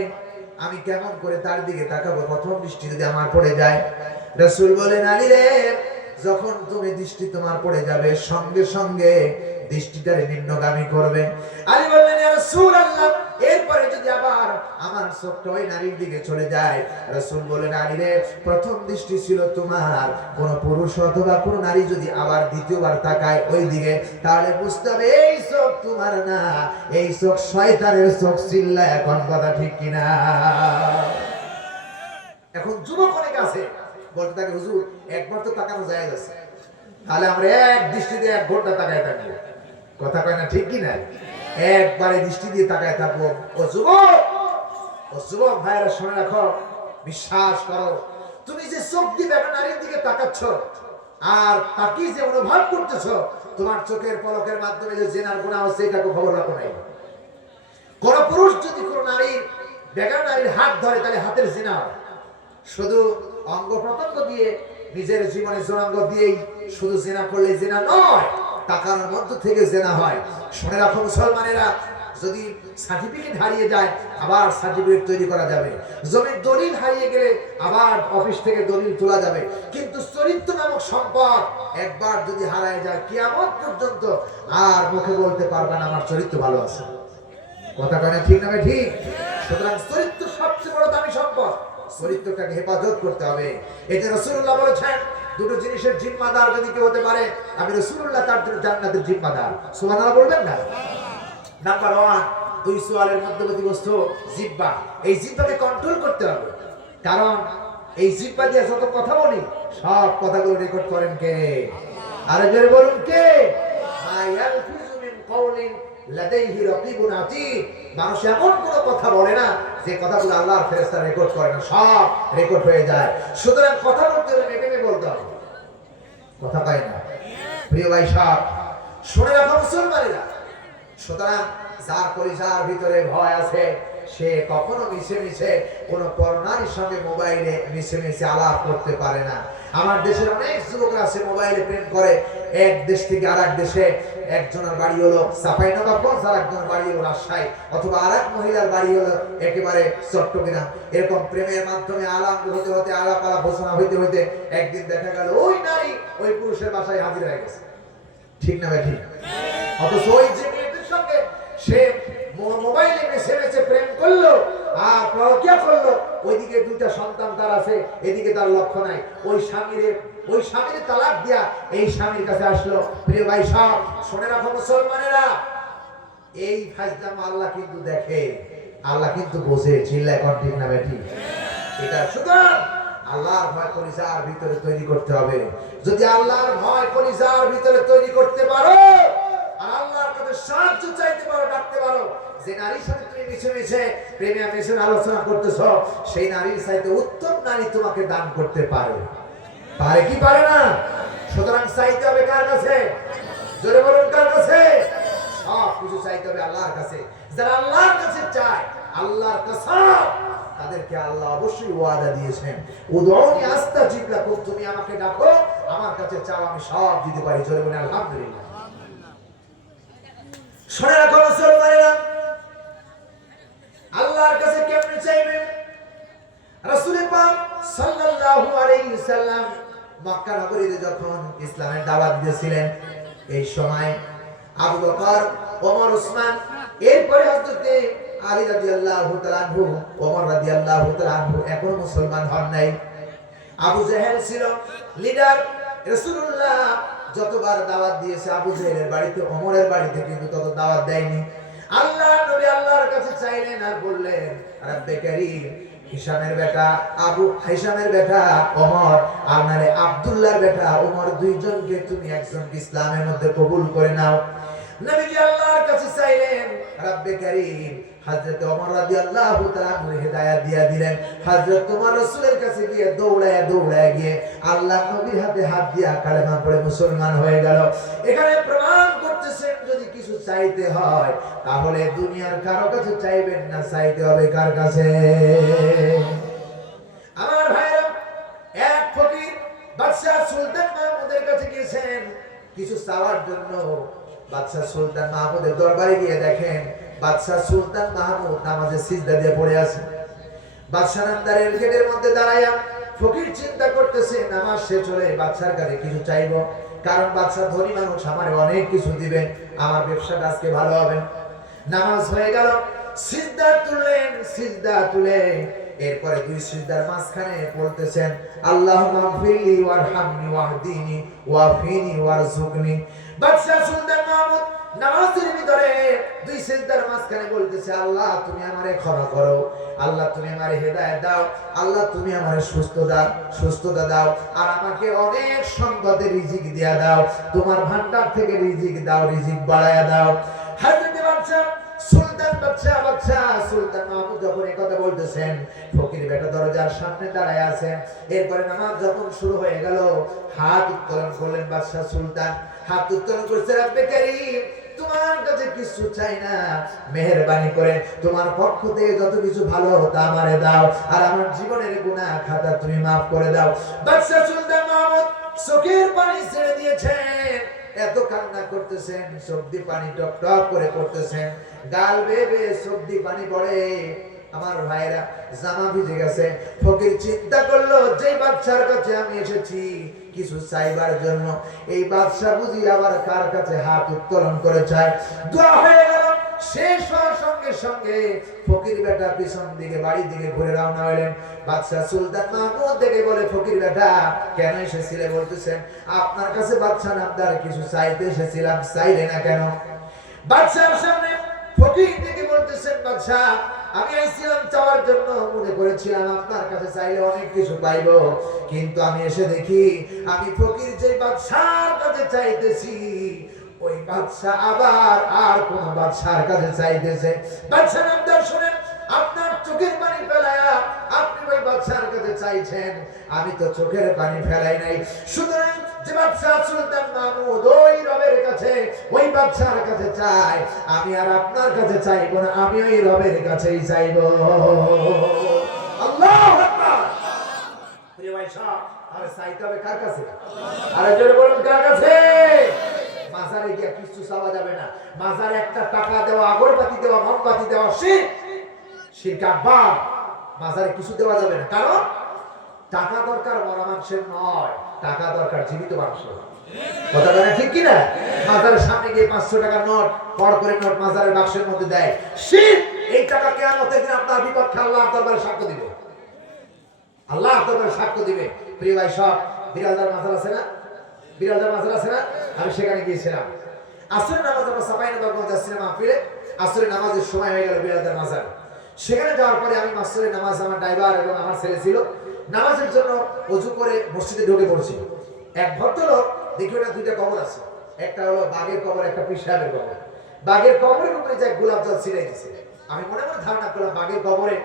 আমি কেমন করে তার দিকে তাকাবো প্রথম দৃষ্টি যদি আমার পড়ে যায়? রাসূল বলেন, আলী রে, যখন তুমি দৃষ্টি তোমার পড়ে যাবে, সঙ্গে সঙ্গে দৃষ্টিটারে নিম্নগামী করবে। আলী বললেন, ইয়া রাসূলুল্লাহ, এরপরে যদি আবার আমার চোখটা ওই নারীর দিকে চলে যায়? রাসূল বলেন, আলী রে, প্রথম দৃষ্টি ছিল তোমার, কোন পুরুষ অথবা কোন নারী যদি আবার দ্বিতীয়বার তাকায় ওই দিকে, তাহলে বুঝতে হবে এই চোখ তোমার না, এই চোখ শয়তানের চোখ। চিল্লা এখন কথা ঠিক কিনা? এখন যুবক অনেক আছে বলতে থাকে, হুজুর একবার তো তাকানো যায় আছে, তাহলে আমরা এক দৃষ্টি দিয়ে 1 ঘন্টা তাকায় থাকবো। কথা কয় না ঠিক কিনা? একবারে দৃষ্টি দিয়ে তাকায় থাকবো। ও যুবক ভাইরা, শুনে রাখো, বিশ্বাস করো, তুমি যে চোখ দিয়ে একটা নারীর দিকে তাকাচ্ছ আর তাকিয়ে যে অনুভব করতেছ, তোমার চোখের পলকের মাধ্যমে যে জিনার গুনাহ হচ্ছে, এটাকে খবর রাখো নাই। কোন পুরুষ যদি কোন নারীর বেগানা নারীর হাত ধরে, তাহলে হাতের জিনা হয়। শুধু অঙ্গ প্রত্যঙ্গ দিয়ে, নিজের জীবনে জনাঙ্গ দিয়েই শুধু জিনা করলে জিনা নয়, তাকানোর মধ্য থেকে জিনা হয়। শুনে রাখো মুসলমানেরা, যদি সার্টিফিকেট হারিয়ে যায়, আবার সার্টিফিকেট তৈরি করা যাবে। জমির দলিল হারিয়ে গেলে আবার অফিস থেকে দলিল তোলা যাবে, কিন্তু চরিত্র নামক সম্পদ একবার যদি হারায় যায়, কিয়ামত পর্যন্ত আর মুখে বলতে পারবে না আমার চরিত্র ভালো আছে। কথা কয় না ঠিক না? ঠিক। সুতরাং চরিত্র সবচেয়ে বড় দামি সম্পদ, চরিত্রটাকে হেফাজত করতে হবে। এতে রাসূলুল্লাহ বলেছেন, দুটো জিনিসের জিম্মাদার যদি কেউ হতে পারে, আমি রাসূলুল্লাহ তার জন্য জান্নাতের জিম্মাদার। সুবহানাল্লাহ বলবেন না? নাম্বার 1, 2 সোয়ালের মধ্যবর্তী বস্তু জিহ্বা। এই জিহ্বাকে কন্ট্রোল করতে হবে, কারণ এই জিহ্বা দিয়ে যত কথা বলি, সব কথাগুলো রেকর্ড করেন কে? আরে জোরে বলুন কে? মায়ালফিজু মিন কওলিন লাদাইহি রাকিবুন আতীদ। মানুষ এমন কোনো কথা বলে না যে কথাগুলো আল্লাহর ফেরেশতারা রেকর্ড করে না, সব রেকর্ড হয়ে যায়। সুতরাং কথা বলতে হলে মেপে বলতে হবে। কথা পাই না? প্রিয় ভাই সব, শুনে রাখো মুসলমানেরা, সুতরাং যার কলিজার ভিতরে ভয় আছে, সে কখনো মিশে কোন পরনারীর সঙ্গে মোবাইলে মিশে আলাপ করতে পারে না। আমার দেশের অনেক যুবকরা আছে মোবাইলে প্রেম করে, এক দেশ থেকে আরেক দেশে, একজনের বাড়ি হলো চাঁপাইনবাবগঞ্জ, আর একজনের বাড়ি হলো রাজশাহী, অথবা আরেক মহিলার বাড়ি হলো একেবারে চট্টগ্রাম। এরকম প্রেমের মাধ্যমে আলাপ হতে আলাপ ঘোষণা হইতে একদিন দেখা গেল ওই নারী ওই পুরুষের বাসায় হাজির হয়ে গেছে। ঠিক না ভাই? ঠিক। অথচ ওই যে মেয়েদের সঙ্গে সে মোবাইলে মেসেজে প্রেম করলো আর পরকিয়া করলো, ওইদিকে দুইটা সন্তান তার আছে, এদিকে তার লক্ষ্য নাই। ওই স্বামীর তালাক দিয়া এই স্বামীর কাছে আসলো। প্রিয় ভাই সব শুনে রাখো মুসলমানেরা, এই ফাজলাম আল্লাহ কিন্তু দেখে, আল্লাহ কিন্তু বোঝে। চিল্লায় কোন ঠিক না বেটি? এটা শুধু আল্লাহর ভয় কলিজার ভিতরে তৈরি করতে হবে। যদি আল্লাহর ভয় কলিজার ভিতরে তৈরি করতে পারো আর আল্লাহর কাছে সাহায্য চাইতে পারো, ডাকতে পারো, যে নারীর সাথে তুমি মিশে মিশে প্রেমের আলোচনা করতেছো, সেই নারীর চাইতে উত্তম নারী তোমাকে দান করতে পারে। পারে কি পারে না? সুতরাং চাইতে হবে কার কাছে? জোরে বলুন কার কাছে? সব কিছু চাইতে হবে আল্লাহর কাছে। যারা আল্লাহর কাছে চায়, আল্লাহর কসম, তাদেরকে আল্লাহ অবশ্যই ওয়াদা দিয়েছেন, উদউনি আস্তাজিব লাকুম, তুমি আমাকে ডাকো, আমার কাছে চাও, আমি সব দিতে পারি। জোরে বলুন আলহামদুলিল্লাহ। শুনে রাখো মুসলমানেরা, আল্লাহর কাছে কেমনে চাইবেন? রাসূল পাক সাল্লাল্লাহু আলাইহি সাল্লাম মক্কা নগরীতে যখন ইসলামের দাওয়াত দিয়েছিলেন, এই সময় আবু বকর, ওমর, ওসমান, এরপরে হযরত আলী রাদিয়াল্লাহু তাআলা আনহু, ওমর রাদিয়াল্লাহু তাআলা আনহু এখনো মুসলমান হন নাই। আবু জেহেল ছিল লিডার। রাসূলুল্লাহ যতবার দাওয়াত দিয়েছে আবু জেহেলের বাড়িতে, ওমরের বাড়িতে কিন্তু তত দাওয়াত দেয়নি। আল্লাহর নবী আল্লাহর কাছে চাইলেন আর বললেন, রব্বে কারীম, হিশামের বেটা ওমর আর নারে আব্দুল্লাহর বেটা ওমর, দুইজনকে তুমি একজনকে ইসলামের মধ্যে কবুল করে নাও। নবীজি আল্লাহর কাছে চাইলেন, রব্বে কারীম, হযরত ওমর রাদিয়াল্লাহু তাআলা আনহু হিদায়াত দিয়া দিলেন। হযরত তোমার রাসূলের কাছে গিয়ে দৌড়ায় গিয়ে আল্লাহর নবীর হাতে হাত দিয়া কালেমা পড়ে মুসলমান হয়ে গেল। এখানে প্রমাণ করতেছেন, যদি কিছু চাইতে হয় তাহলে দুনিয়ার কারো কাছে চাইবেন না, চাইতে হবে কার কাছে? আমার ভাইরা, এক ফকির বাদশা সুলতান মাহমুদের কাছে গিয়েছেন কিছু চাওয়ার জন্য। বাদশা সুলতান মাহমুদের দরবারে গিয়ে দেখেন বাদশা সুলতান মাহমুদ নামাজে সিজদা দিয়ে পড়ে আছে। বাদশা নামদারের গেটের মধ্যে দাঁড়ায়া ফকির চিন্তা করতেছে, নামাজ শেষ হলে বাদশার কাছে কিছু চাইবো, কারণ বাদশা ধনী মানুষ, আমার অনেক কিছু দিবে, আমার ব্যবসাটা আজকে ভালো হবে। নামাজ হয়ে গেল, সিজদা তুলে এরপরে দুই সিজদার মাঝখানে বলতেছেন, আল্লাহুম্মা গফিরলি ওয়ারহামনি ওয়াহদিনি ওয়াফিনি ওয়ারযুকনি। বাদশা সুলতান মাহমুদ নামাজের ভিতরে দুই সিজদার মাঝখানে বলতেছে, আল্লাহ তুমি আমারে ক্ষমা করো, আল্লাহ তুমি আমারে হেদায়েত দাও, আল্লাহ তুমি আমারে সুস্থতা দাও, আর আমাকে অনেক সম্পদের রিজিক দিয়া দাও, তোমার ভান্ডার থেকে রিজিক দাও, রিজিক বাড়ায়া দাও। হযরত বাদশা সুলতান মাহমুদ যখন এই কথা বলতেছেন, ফকির বেটা দরজার সামনে দাঁড়ায় আছেন। এরপরে নামাজ যখন শুরু হয়ে গেল, হাত উত্তোলন করলেন বাদশা সুলতান, হাত উত্তোলন করছে, রব্বে কারীম, তোমার কাছে কিছু চাই না, মেহেরবানি করে তোমার পক্ষ থেকে যত কিছু ভালো তা আমারে দাও, আর আমার জীবনের গুনাহ খাতা তুমি maaf করে দাও। বাদশা সুলতান মাহমুদ চোখের পানি ছেড়ে দিয়েছেন, এত কান্না করতেছেন, চোখ দিয়ে পানি টপ টপ করে পড়তেছেন, গাল বেয়ে চোখ দিয়ে পানি পড়ে। আমার ভাইরা, জামা ভিজে গেছে। ফকির চিন্তা করলো, যে বাদশার কাছে আমি এসেছি কিছু চাইবার জন্য, এই বাদশা বুঝি আবার কার কাছে হাত উত্তোলন করে চায়। দোয়া হয়ে গেল, শেষ হওয়ার সঙ্গে সঙ্গে ফকির বেটা পিছন দিকে বাড়ির দিকে ঘুরে রওনা হলেন। বাদশা সুলতান মাহমুদ দেখে বলে, ফকির বেটা কেন এসেছিলে? বলতেছেন, আপনার কাছে বাদশা নামদার কিছু চাইতে এসেছিলাম, চাইলে না কেন? বাদশার সামনে ফকির দেখে বলতেছেন, বাদশা আমি আইছিলাম চাওয়ার জন্য, মনে করেছিলাম আপনার কাছে চাইলে অনেক কিছু পাইবো, কিন্তু আমি এসে দেখি আমি ফকির যে বাদশার কাছে চাইতেছি, ওই বাদশা আবার আর কোন বাদশার কাছে চাইতেছে। বাদশা নামদার শুনেন, আপনার চোখের পানি ফেলায়া আপনি ওই বাদশার কাছে চাইছেন, আমি তো চোখের পানি ফেলাই নাই। সুতরাং যে বাদশা সুলতান মাহমুদ ওই রবের কাছে, ওই বাদশার কাছে চাই, আমি আর আপনার কাছে চাইবো না, আমি ওই রবের কাছেই চাইবো। আল্লাহু আকবার। প্রিয় ভাই সাহেব, আর চাইতে হবে কার কাছে? আরে জোরে বলুন, কার কাছে? মাজারে গিয়ে কিছু চাওয়া যাবে না। মাজারে একটা টাকা দেওয়া, আগরবাতি দেওয়া, মোমবাতি দেওয়া শিরক আকবার। মাজারে কিছু দেওয়া যাবে না, কারণ টাকা দরকার মরা মানুষের নয়, টাকা দরকার জীবিত মানুষের। কথা বলে ঠিক কি না? মাজারের সামনে গিয়ে 500 টাকার নোট পড় করে নোট মাজারের বাক্সের মধ্যে দেয়, শিরক। এই টাকা কিয়ামতের দিন আপনার বিপক্ষে আল্লাহর দরবারে সাক্ষ্য দিবে, আল্লাহর দরবারে সাক্ষ্য দিবে। প্রিয় ভাই সব, বিরালদার মাজার আছে না? বিরালদার মাজার আছে না? আমি সেখানে গিয়েছিলাম। আসরের নামাজ আমরা সাফাইনগর যাচ্ছিলাম মাহফিলে। আসরের নামাজের সময় হয়ে গেল বিরালদার মাজার। সেখানে যাওয়ার পরে আমি মাসরের নামাজ, আমার ড্রাইভার এবং আমার ছেলে ছিল, নামাজের জন্য ওযু করে মসজিদে ঢুকে পড়ছি। এক ভদ্রলোক দেখি ওটা দুইটা কবর আছে, একটা হলো বাঘের কবর, একটা পীর সাহেবের কবর। বাঘের কবরের উপরে যে গোলাপ জল ছিটাই দিয়েছে। আমি মনে মনে ধারণা করলাম বাঘের কবরে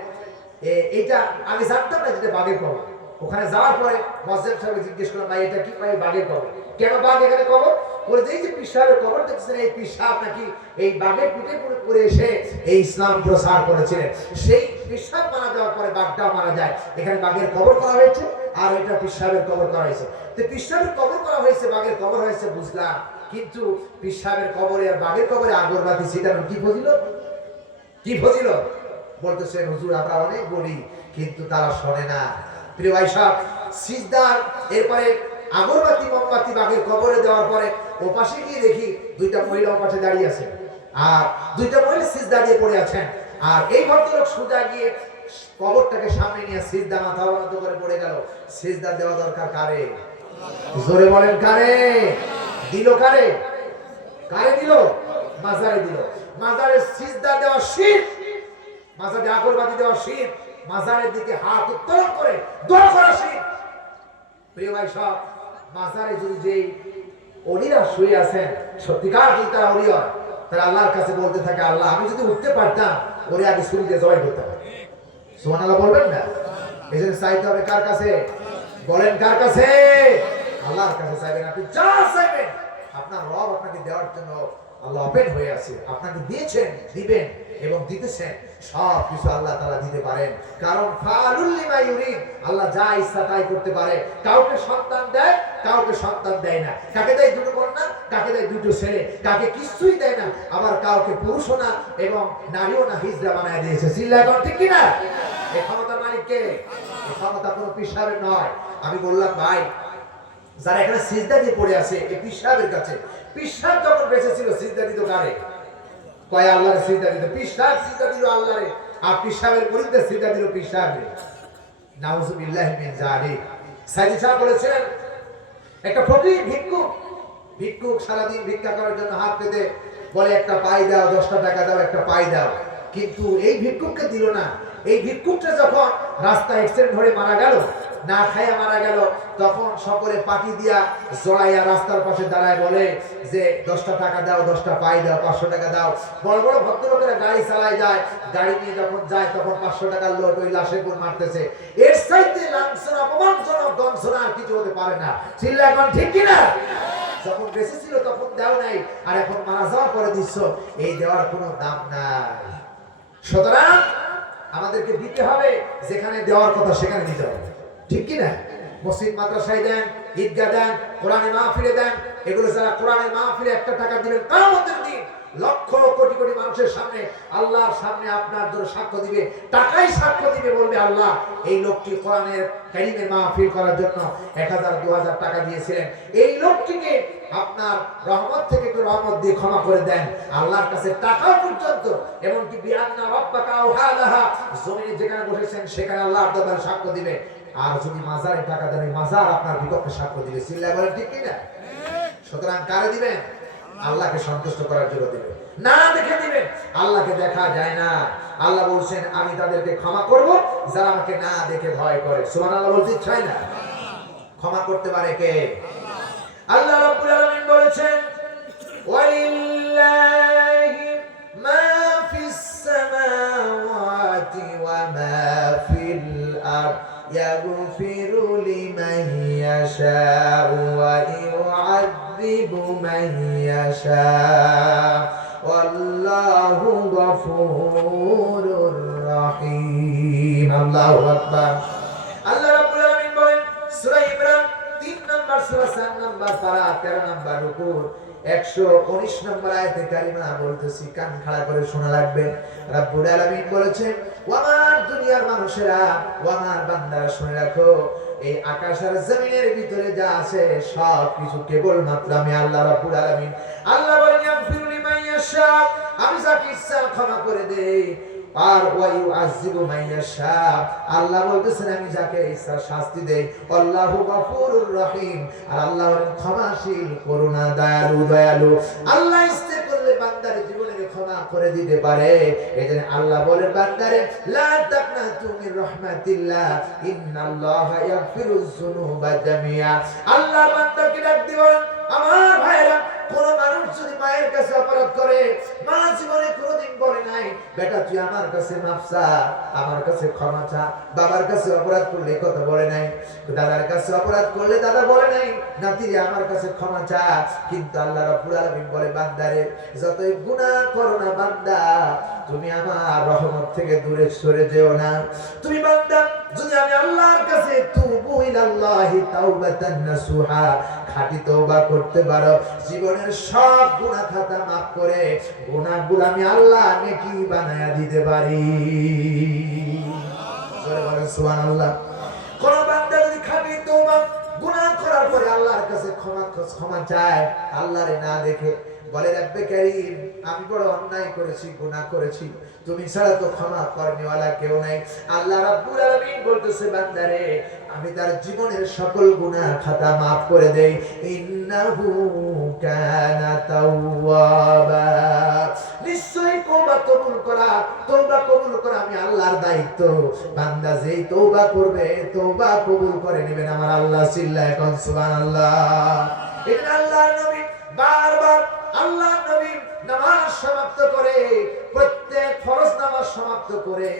এইটা, আমি জানতাম না যেটা বাঘের কবর। ওখানে যাওয়ার পরে মসজিদ সাহেবকে জিজ্ঞেস করলাম, ভাই এটা কি? ভাই বাঘের কবর। কেন বাঘ এখানে কবর? বলে যে এই যে পীর সাহেবের কবর দেখছেন, এই পীর সাহেব নাকি এই বাঘের পিঠে পড়ে এসে এই ইসলাম প্রচার করেছিলেন। সেই পীর সাহেব মারা যাওয়ার পরে বাঘটাও মারা যায়। এখানে বাঘের কবর করা হয়েছে, আর এটা পীর সাহেবের কবর করা হয়েছে। তো পীর সাহেবের কবর করা হয়েছে, বাঘের কবর হয়েছে বুঝলাম, কিন্তু পীর সাহেবের কবরে আর বাঘের কবরে আগরবাতি ছিটানোর কি ফজিলত? কি ফজিলত? বলতেছেন হুজুর আমরা অনেক বলি, কিন্তু তারা শোনে না। প্রিয় ভাই সাহেব, সিজদার এরপরে আগরবাতি মোমবাতি বাঘের কবরে দেওয়ার পরে ওপাশে গিয়ে দেখি দুইটা মহিলা ওপাশে দাঁড়িয়ে আছে, আর দুইটা মহিলা সিজদা দিয়ে পড়ে আছেন। আর এই ভদ্রলোক সোজা গিয়ে কবরটাকে সামনে নিয়ে সিজদা মাথা অবনত করে পড়ে গেল। সিজদা দেওয়া দরকার কারে? জোরে বলেন কারে? দিল কারে? কারে দিল? মাজারে দিল। মাজারে সিজদা দেওয়া শিরক, মাজারে আগরবাতি দেওয়া শিরক, মাজারের দিকে হাত উত্তোলন করে দোয়া করা শিরক। প্রিয় ভাই সব, মাজারে যদি যেই ওলিরা শুয়ে আছেন, সত্যিকার যদি তারা ওলি হয়, তারা আল্লাহর কাছে বলতে থাকে, আল্লাহ আমি যদি উঠতে পারতাম ওরে আগে ছুরি দিয়ে জবাই করতাম। সুবহানাল্লাহ বলবেন না? এই জন্য চাইতে হবে কার কাছে? বলেন কার কাছে? আল্লাহর কাছে চাইবেন। আপনি যা চাইবেন আপনার রব আপনাকে দেওয়ার জন্য আল্লাহ ওপেন হয়ে আছে। আপনাকে দিয়েছেন, দিবেন এবং দিতেছেন, সব কিছু আল্লাহ তাআলা দিতে পারেন। কারণ ফাআলুল লিমা ইউরিদ, আল্লাহ যা ইচ্ছা তাই করতে পারে। কাউকে সন্তান দেয়, কাউকে সন্তান দেয় না। কাকে দেয় দুটো কন্যা, কাকে দেয় দুটো ছেলে, কাকে কিছুই দেয় না। আবার কাউকে পুরুষও না এবং নারীও না, হিজড়া বানায় দিয়েছে। চিল্লায় বলেন ঠিক কি না? এই ক্ষমতার মালিক কে? এই ক্ষমতা কোনো পীর সাহেবের নয়। আমি বললাম ভাই, যারা এখানে সিজদা দিয়ে পড়ে আছে এই পীর সাহেবের কাছে, পীর সাহেব যখন বেঁচে ছিল সিজদা দিত কারে? কয় আল্লাহরে সিজদা দিত। পীর সাহেব সিজদা দিল আল্লাহরে, আর পীর সাহেবের বিরুদ্ধে সিজদা দিল পীর সাহেবরে। নাউজুবিল্লাহি মিন যালিক। সাইদি সাহেব বলেছেন, একটা ফকির ভিক্ষুক সারাদিন ভিক্ষা করার জন্য হাত পেতে বলে একটা পাই দাও, 10টা টাকা দাও, একটা পাই দাও। কিন্তু এই ভিক্ষুককে দিল না। এই ভিক্ষুকটা যখন রাস্তায় অ্যাক্সিডেন্ট হয়ে মারা গেল, না খাইয়া মারা গেল, তখন সকলে পাটি দিয়া জড়াইয়া রাস্তার পাশে দাঁড়ায় বলে যে 10টা টাকা দাও, 10টা পাই দাও, 500 টাকা দাও। বড় বড় ভদ্রলোকেরা গাড়ি চালায় যায়, গাড়ি নিয়ে যখন যায় তখন 500 টাকার লোক ওই লাশের উপর মারতেছে। এর চাইতে লাঞ্ছনা, অপমানজনক দংশনা আর কিছু হতে পারে না। চিল্লা এখন ঠিক কিনা? যখন বেঁচে ছিল তখন দেও নাই, আর এখন মারা যাওয়ার পরে দিচ্ছ, এই দেওয়ার কোনো দাম নাই। সুতরাং আমাদেরকে দিতে হবে, যেখানে দেওয়ার কথা সেখানে দিতে হবে, ঠিক কি না? মসজিদ মাদ্রাসায় দেন, ঈদগাহ দেন, কোরআনের মাহফিলে দেন। এগুলো যারা কোরআনের মাহফিলে 1টা টাকা দিবেন, কিয়ামতের দিন লক্ষ কোটি কোটি মানুষের সামনে, আল্লাহর সামনে আপনার জন্য সাক্ষ্য দিবে। টাকাই সাক্ষ্য দিবে, বলবে আল্লাহ এই লোকটি কোরআনের কারীমের মাহফিল করার জন্য 1000 2000 টাকা দিয়েছিলেন, এই লোকটিকে আপনার রহমত থেকে একটু রহমত দিয়ে ক্ষমা করে দেন। আল্লাহর কাছে টাকা পর্যন্ত, এমনকি বিআন্না রাব্বাকা আওহালাহা, জমিনে যেখানে বসেছেন সেখানে আল্লাহর দরবারে সাক্ষ্য দিবে। আর যদি মাজারে টাকা দেন, মাজার আপনার বিপক্ষে সাক্ষ্য দিবে। চিল্লায় বলেন ঠিক কি না? সুতরাং কারে দিবেন? আল্লাহকে সন্তুষ্ট করার জন্য দিবেন, না দেখে দিবেন। আল্লাহকে দেখা যায় না। আল্লাহ বলছেন আমি তাদেরকে ক্ষমা করব যারা আমাকে না দেখে ভয় করে। সুবহানাল্লাহ বলতে চাই না? ক্ষমা করতে পারে কে? আল্লাহ রাব্বুল আলামিন বলেছেন, ওয়ালিল্লাহি মা ফিস সামাওয়াতি ওয়া মা ফিল আরদ ইয়াগফিরু লিমান ইয়াশাউ ওয়া ইউআযযিবু মান ইয়াশাউ ওয়াল্লাহু গফুরুর রহিম। আল্লাহু আকবার। আল্লাহ রাব্বুল আলামিন বলেন সূরা ইমরান 3 নম্বর সূরা 4 নম্বর পারা 13 নম্বর রুকু 119 নম্বর আয়াতে কারিমা বলতেছি, কান খাড়া করে শোনা লাগবে। রাব্বুল আলামিন বলেছেন, ওয়া মা দুনিয়ার মানুষেরা ও আমার বান্দারা শুনে রাখো, এই আকাশ আর জমিনের ভিতরে যা আছে সব কিছু কেবলমাত্র আমি আল্লাহ রাব্বুল আলামিন। আল্লাহ বলেন ইয়াগফিরু লিমান ইয়াশা, আমি যাকে ইচ্ছা ক্ষমা করে দেই, আর ওয়ায়ু আজিবু মাইয়াশা, আল্লাহ বলতেছেন আমি যাকে ইচ্ছা শাস্তি দেই। আল্লাহু গফুরুর রহিম, আর আল্লাহ হলেন ক্ষমাশীল, করুণা, দয়ালু দয়ালু। আল্লাহ ইচ্ছে করলে বান্দার জীবনে ক্ষমা করে দিতে পারে। এজন্য আল্লাহ বলেন বান্দারে লা তাকনাতু মির রাহমাতিল্লাহ ইন্নাল্লাহা ইয়াগফিরুয যুনুবা জামিআ। আল্লাহ বান্দাকে ডাক দিবেন, আমার ভাইরা, কোন মানুষ যদি মায়ের কাছে অপরাধ করে, মা জীবনে কোনোদিন বলে নাই বেটা তুই আমার কাছে মাফ চা, আমার কাছে ক্ষমা চা। বাবার কাছে অপরাধ করলে কথা বলে নাই, দাদার কাছে অপরাধ করলে দাদা বলে নাই নাতিরে আমার কাছে ক্ষমা চা। কিন্তু আল্লাহ রাব্বুল আলামিন বলে বান্দারে যতই গুনাহ করো না বান্দা, তুমি আমার রহমত থেকে দূরে সরে যেও না। তুমি বান্দা যদি আমি আল্লাহর কাছে তুবু ইলাল্লাহি তাওবাতান নাসুহা, খাঁটি তওবা করতে পারো, জীবনের সব গুনাহ খাতা মাফ করে গুনাহগুলো আমি আল্লাহ নেকি বানায়া দিতে পারি। জোরে বলেন সুবহানাল্লাহ। কোন বান্দা যদি খাঁটি তওবা গুনাহ করার পরে আল্লাহর কাছে ক্ষমা চায়, আল্লাহরে না দেখে বলে রব্বে কারীম আমি বড় অন্যায় করেছি, গুনাহ করেছি, তুমি ছাড়া তো ক্ষমা করনেওয়ালা কেউ নাই। আল্লাহ রাব্বুল আলামিন বলতেছে বান্দারে আমি তার জীবনের সকল গুনাহ খাতা maaf করে দেই। ইন্নাহু কানা তাওয়াবা, নিশ্চয়ই তওবা কবুল করা আমি আল্লাহর দায়িত্ব। বান্দা যেই তওবা করবে তওবা কবুল করে নেবেন আমার আল্লাহ। চিল্লায় কোন সুবহানাল্লাহ। এটা আল্লাহর নবী বারবার আল্লাহর নবী নামাজ সমাপ্ত করে, প্রত্যেক ফরজ নামাজ সমাপ্ত করে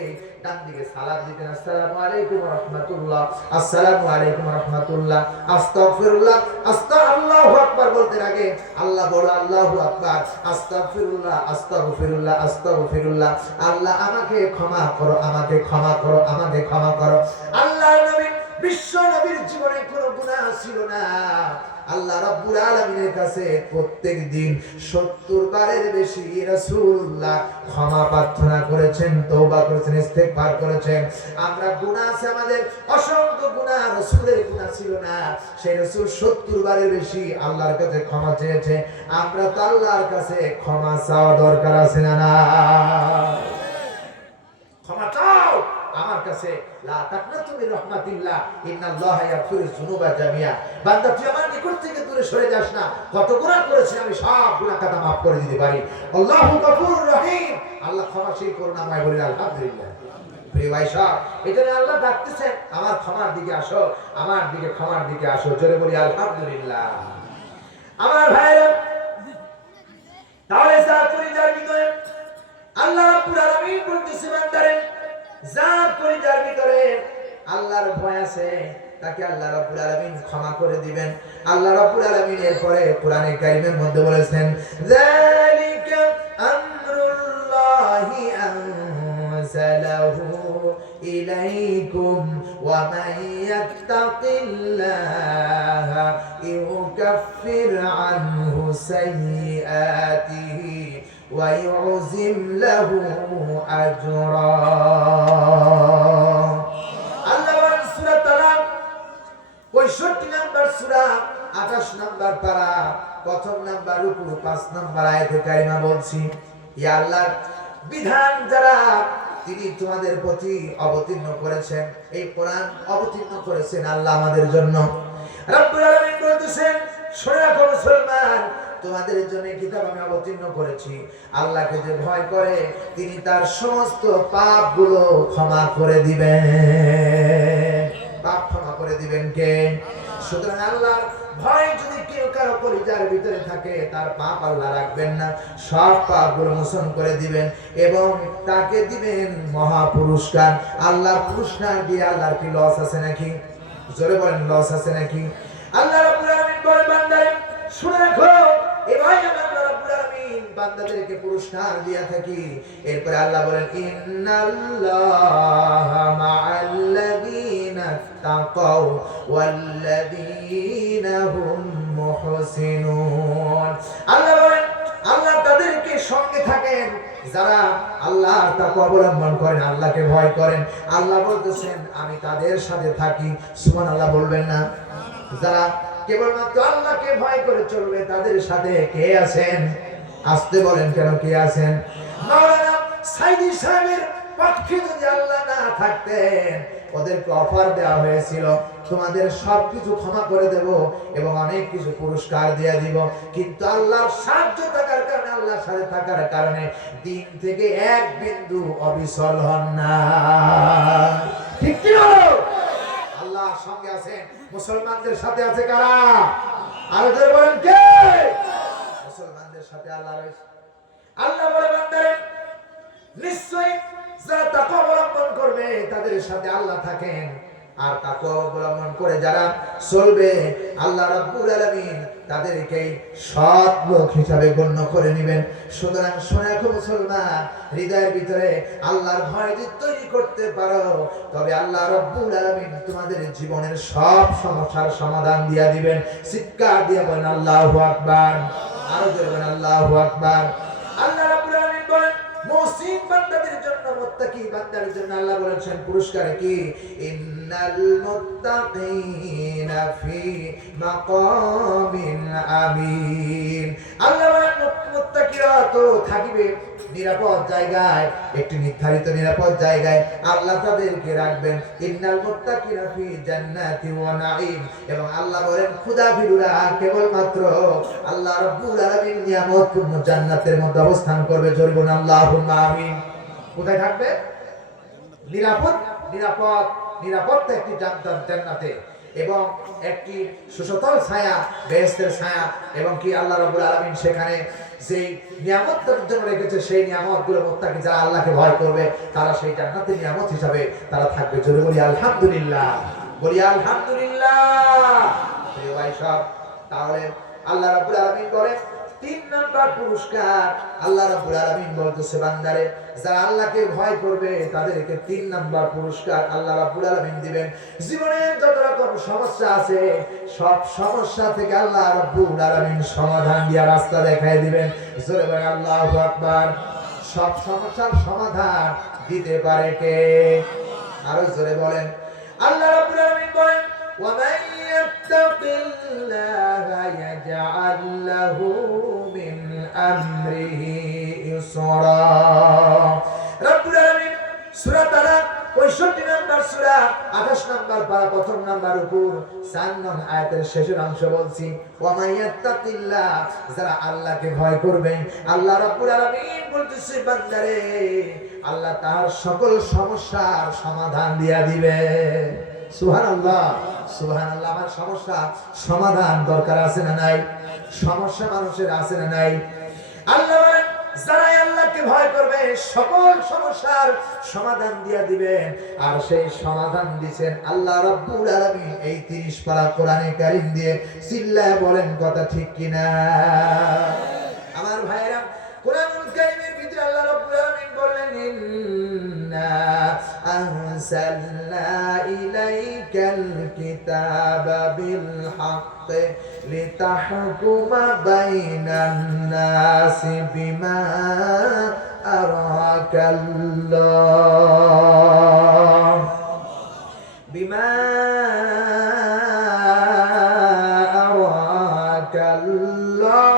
ডান দিকে সালাত দিতেন, আসসালামু আলাইকুম ওয়া রাহমাতুল্লাহ, আসসালামু আলাইকুম ওয়া রাহমাতুল্লাহ, আস্তাগফিরুল্লাহ, আল্লাহু আকবার বলতে আগে আল্লাহ বড়, আল্লাহু আকবার, আস্তাগফিরুল্লাহ, আস্তাগফিরুল্লাহ, আস্তাগফিরুল্লাহ, আল্লাহ আমাকে ক্ষমা করো, আমাকে ক্ষমা করো, আমাকে ক্ষমা করো। আল্লাহর নবী বিশ্ব নবীর জীবনে কোনো গুনাহ ছিল না। আল্লাহ রাব্বুল আলামিনের কাছে প্রত্যেক দিন 70 বারের বেশি রাসূলুল্লাহ ক্ষমা প্রার্থনা করেছেন, তওবা করেছেন, ইস্তেগফার করেছেন। আমরা গুনাহ আছে আমাদের অসংখ্য গুনাহ, রাসূলের গুনাহ ছিল না। সেই রাসূল 70 বারের বেশি আল্লাহর কাছে ক্ষমা চেয়েছে। আমরা তো আল্লাহর কাছে ক্ষমা চাওয়া দরকার আছে না? না, ক্ষমা চাও আমার কাছে। লা তাকনাতু মির রাহমাতিল্লাহ ইন্নাল্লাহা ইয়াগফিরুয যুনুবা জামিআ। বান্দা তুই আমার নিকট থেকে দূরে সরে যাস না। কত গুনাহ করেছি আমি, সব গুনাহ খাতা maaf করে দিতে পারি। আল্লাহু গফুরুর রহিম, আল্লাহ ক্ষমাশীল, করুণাময়। বলি আলহামদুলিল্লাহ। প্রিয় ভাই সব এখানে আল্লাহ ডাকতেছেন আমার ক্ষমার দিকে আসো, আমার দিকে ক্ষমার দিকে আসো। জোরে বলি আলহামদুলিল্লাহ। আমার ভাইরা, তাহলে যার পরিবার ভিতরে আল্লাহ রাব্বুল আলামিন বলতেছে বান্দারে যার পরিবার ভিতরে আল্লাহর ভয় আছে তাকে আল্লাহ রাব্বুল আলামিন ক্ষমা করে দিবেন। আল্লাহ রাব্বুল আলামিন এরপরে কোরআনে কারীমের মধ্যে বলেছেন যালিকা আমরুল্লাহি আনজালাহু ইলাইকুম ওয়া মান ইয়াত্তাকিল্লাহা ইউকাফির আনহু সাইয়্যাতিহি ওয়া ইউযিম লাহু আজরা। আল্লাহ সূরা তালাক 65 নম্বর সূরা 28 নম্বর পারা প্রথম নাম্বার রুকু 5 নম্বর আয়াতে কারিমা বলছি, ইয়া আল্লাহ বিধান যারা তিনি তোমাদের প্রতি অবতীর্ণ করেছেন, এই কোরআন অবতীর্ণ করেছেন আল্লাহ আমাদের জন্য। রব্বুল আলামিন বলতেছেন শুনে রাখো মুসলমান, তোমাদের জন্য কিতাব আমি অবতীর্ণ করেছি। আল্লাহকে যে ভয় করে তিনি তার সমস্ত পাপগুলো ক্ষমা করে দিবেন। পাপ ক্ষমা করে দিবেন কে? সুতরাং আল্লাহর ভয় যদি কেউ কারো পরিজার ভিতরে থাকে তার পাপ আল্লাহ রাখবেন না, সব পাপগুলো মোচন করে দিবেন এবং তাকে দিবেন মহা পুরস্কার। আল্লাহ পুরস্কার দিয়ে আল্লাহর কি লস আছে নাকি? জোরে বলেন লস আছে নাকি? আল্লাহ রাব্বুল আলামিন বলেন বান্দারে শুনে রাখো, এভাবে আল্লাহ রাব্বুল আলামিন বান্দাদেরকে পুরস্কার দিয়া থাকি। এরপর আল্লাহ বলেন ইন্নাল্লাহা মা'আল্লাযীনা তাকাও ওয়াল্লাযীনা হুম মুহসিনুন। আল্লাহ বলেন আল্লাহ তাদেরকে সঙ্গে থাকেন, যারা আল্লাহর তাকওয়া অবলম্বন করেন, আল্লাহকে ভয় করেন, আল্লাহ বলতেছেন আমি তাদের সাথে থাকি। সুবহানাল্লাহ বলবেন না? যারা কেবলমাত্র আল্লাহকে ভয় করে চলবে তাদের সাথে কে আছেন? আসতে বলেন কেন, কে আছেন? মাওলানা সাইদি সাহেবের পক্ষে যদি আল্লাহ না থাকতেন, ওদেরকে অফার দেওয়া হয়েছিল তোমাদের সবকিছু ক্ষমা করে দেব এবং অনেক কিছু পুরস্কার দিয়ে দিব, কিন্তু আল্লাহর সাহায্য থাকার কারণে, আল্লাহর সাথে থাকার কারণে দিন থেকে এক বিন্দু অবিচল হন না। ঠিক কি না? আল্লাহর সঙ্গে আছেন, মুসলমানদের সাথে আছে কারা? আর জোরে বলেন কে? মুসলমানদের সাথে আল্লাহ রয়েছে। আল্লাহ বলে বান্দারে নিশ্চয়ই যারা তাকওয়া অবলম্বন করবে তাদের সাথে আল্লাহ থাকেন, আর তাকওয়া অবলম্বন করে যারা চলবে আল্লাহ রাব্বুল আলামিন তাদেরকে সৎ লোক হিসাবে গণ্য করে নেবেন। সুতরাং শোনো রাখো মুসলমান, হৃদয়ের ভিতরে আল্লাহর ভয় যদি তৈরি করতে পারো, তবে আল্লাহ রাব্বুল আলামিন তোমাদের জীবনের সব সমস্যার সমাধান দিয়ে দিবেন। চিৎকার দিয়ে বলেন আল্লাহু আকবার। আরো জোরে বলেন আল্লাহু আকবার। আল্লাহ রাব্বুল আলামিন বলেন মুসলিম বান্দাদের জন্য, মুত্তাকি বান্দাদের জন্য আল্লাহ বলেছেন পুরস্কার কি? ইন্নাল মুত্তাকিনা ফি মাকামিন আমিন। আল্লাহ বলেন মুত্তাকিরা তো থাকিবে নিরাপদ জায়গায়, একটি নির্ধারিত নিরাপদ জায়গায় আল্লাহ তাদেরকে রাখবেন। ইন্নাল মুত্তাকিনা ফি জান্নাতি ওয়া নাঈম। এবং আল্লাহ বলেন ক্ষুধাভীরুরা কেবলমাত্র আল্লাহ রাব্বুল আলামিন নিয়ামতপূর্ণ জান্নাতের মধ্যে অবস্থান করবে। জোরে বলুন আল্লাহুম্মা আমিন। কোথায় থাকবে? নিরাপদ, নিরাপদ, নিরাপত্তা একটি জান্নাতে, এবং একটি সুশীতল ছায়া, বেহেশতের ছায়া, এবং কি আল্লাহ রাব্বুল আলামিন সেখানে যেই নিয়ামতটার জন্য রেখেছে সেই নিয়ামতগুলো মুত্তাকি যারা আল্লাহকে ভয় করবে তারা সেই জান্নাতের নিয়ামত হিসাবে তারা থাকবে। জোরে বলি আলহামদুলিল্লাহ, বলি আলহামদুলিল্লাহ। প্রিয় ভাই সব, তাহলে আল্লাহ রাব্বুল আলামিন বলেন 3 নাম্বার পুরস্কার আল্লাহ রাব্বুল আলামিন বলতেছে বান্দারে যারা আল্লাহকে ভয় করবে তাদেরকে 3 নাম্বার পুরস্কার আল্লাহ রাব্বুল আলামিন দিবেন। জীবনের যত রকম সমস্যা আছে সব সমস্যা থেকে আল্লাহ রাব্বুল আলামিন সমাধান দিয়া রাস্তা দেখায় দিবেন। জোরে বলেন আল্লাহু আকবার। সব সমস্যার সমাধান দিতে পারে কে? আরো জোরে বলেন। আল্লাহ রাব্বুল আলামিন বলেন وَمَن يَتَّقِ اللَّهَ يَجْعَل لَّهُ مِنْ أَمْرِهِ يُسْرًا। রব্বুল আলামিন সূরা তালাক 65 নম্বর সূরা 28 নম্বর পারা প্রথম নাম্বার উপর 4 নং আয়াতের শেষের অংশ বলছি ওয়া ইয়াত্তাকিল্লাহ, যারা আল্লাহকে ভয় করবে আল্লাহ রাব্বুল আলামিন বলতেছে বান্দারে আল্লাহ তার সকল সমস্যার সমাধান দিয়া দিবে। সুবহানাল্লাহ, সুবহানাল্লাহ। আমার সমস্যা সমাধান দরকার আছে না নাই? সমস্যা মানুষের আছে না নাই? আল্লাহ বলেন যারা আল্লাহকে ভয় করবে সকল সমস্যার সমাধান দিয়া দিবেন। আর সেই সমাধান দিবেন আল্লাহ রাব্বুল আলামিন এই 30 পারা কোরআনে কারীম দিয়ে। চিল্লায় বলেন কথা ঠিক কিনা? আমার ভাইরা, কোরআনুল কারীমের ভিতরে আল্লাহ রাব্বুল আলামিন বললেন ইন্না আনসালনা ইলাইকাল কিতাবা বিল হাক্কি লিতাহকুমা বাইনান নাসি বিমা আরাকাল্লাহ বিমা আরাকাল্লাহ।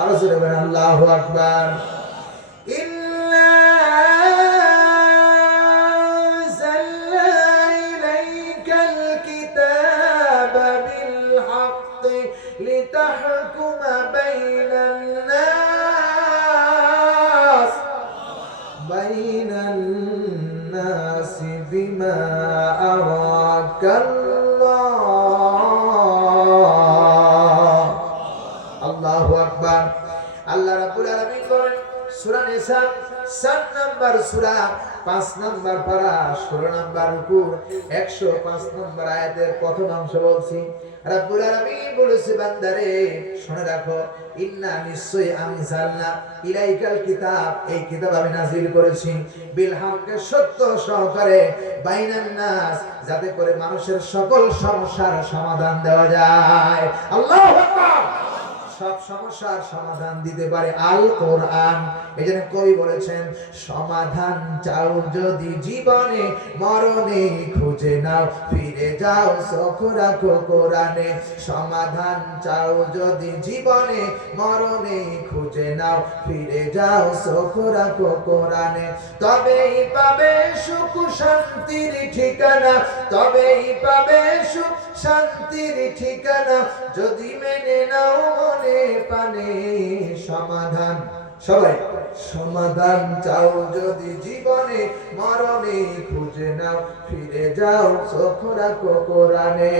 আরো জোরে বলেন আল্লাহু আকবার। لتحكم بين الناس بما أراك الله। الله أكبر। আল্লাহ রাব্বুল আলামিন বলেন সূরা নিসা 7 নাম্বার সূরা 5 নাম্বার পারা 16 নাম্বার রুকু 105 নাম্বার আয়াতের প্রথম অংশ বলছি। রব্বুল আলামিন বলেছে বান্দারে শুনে রাখো, ইন্না নিশ্চয়ই আনজালনা ইলাইকাল কিতাব, এই কিতাব আমি নাযিল করেছি বিল হাক্কে সত্য সহকারে বাইনান নাস, যাতে করে মানুষের সকল সমস্যার সমাধান দেওয়া যায়। আল্লাহু আকবার। সব সমস্যার সমাধান দিতে পারে আল কোরআন। এজন্য কবি বলেছেন, সমাধান চাও যদি জীবনে মরণে খুঁজে নাও ফিরে যাও চোখ রাখো কোরআনে। সমাধান চাও যদি জীবনে মরণে খুঁজে নাও ফিরে যাও চোখ রাখো কোরআনে। তবেই পাবে সুখ শান্তির ঠিকানা, তবেই পাবে সুখ শান্তির ঠিকানা, যদি মেনে নাও মনে পানে সমাধান। সবাই সমাধান চাও যদি জীবনে মরণে খুঁজে নাও ফিরে যাও চোখ রাখো কোরআনে।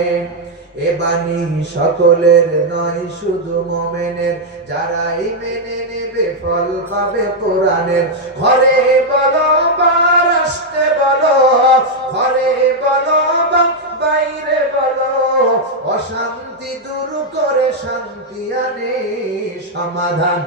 এ বাণী সকলের নয় শুধু মুমিনের, যারাই মেনে নেবে ফল পাবে কোরআনের। ঘরে বলো বা রাষ্ট্রে বলো, ঘরে বলো বা বাইরে বলো, অশান্তি দূর করে শান্তি আনে সমাধান।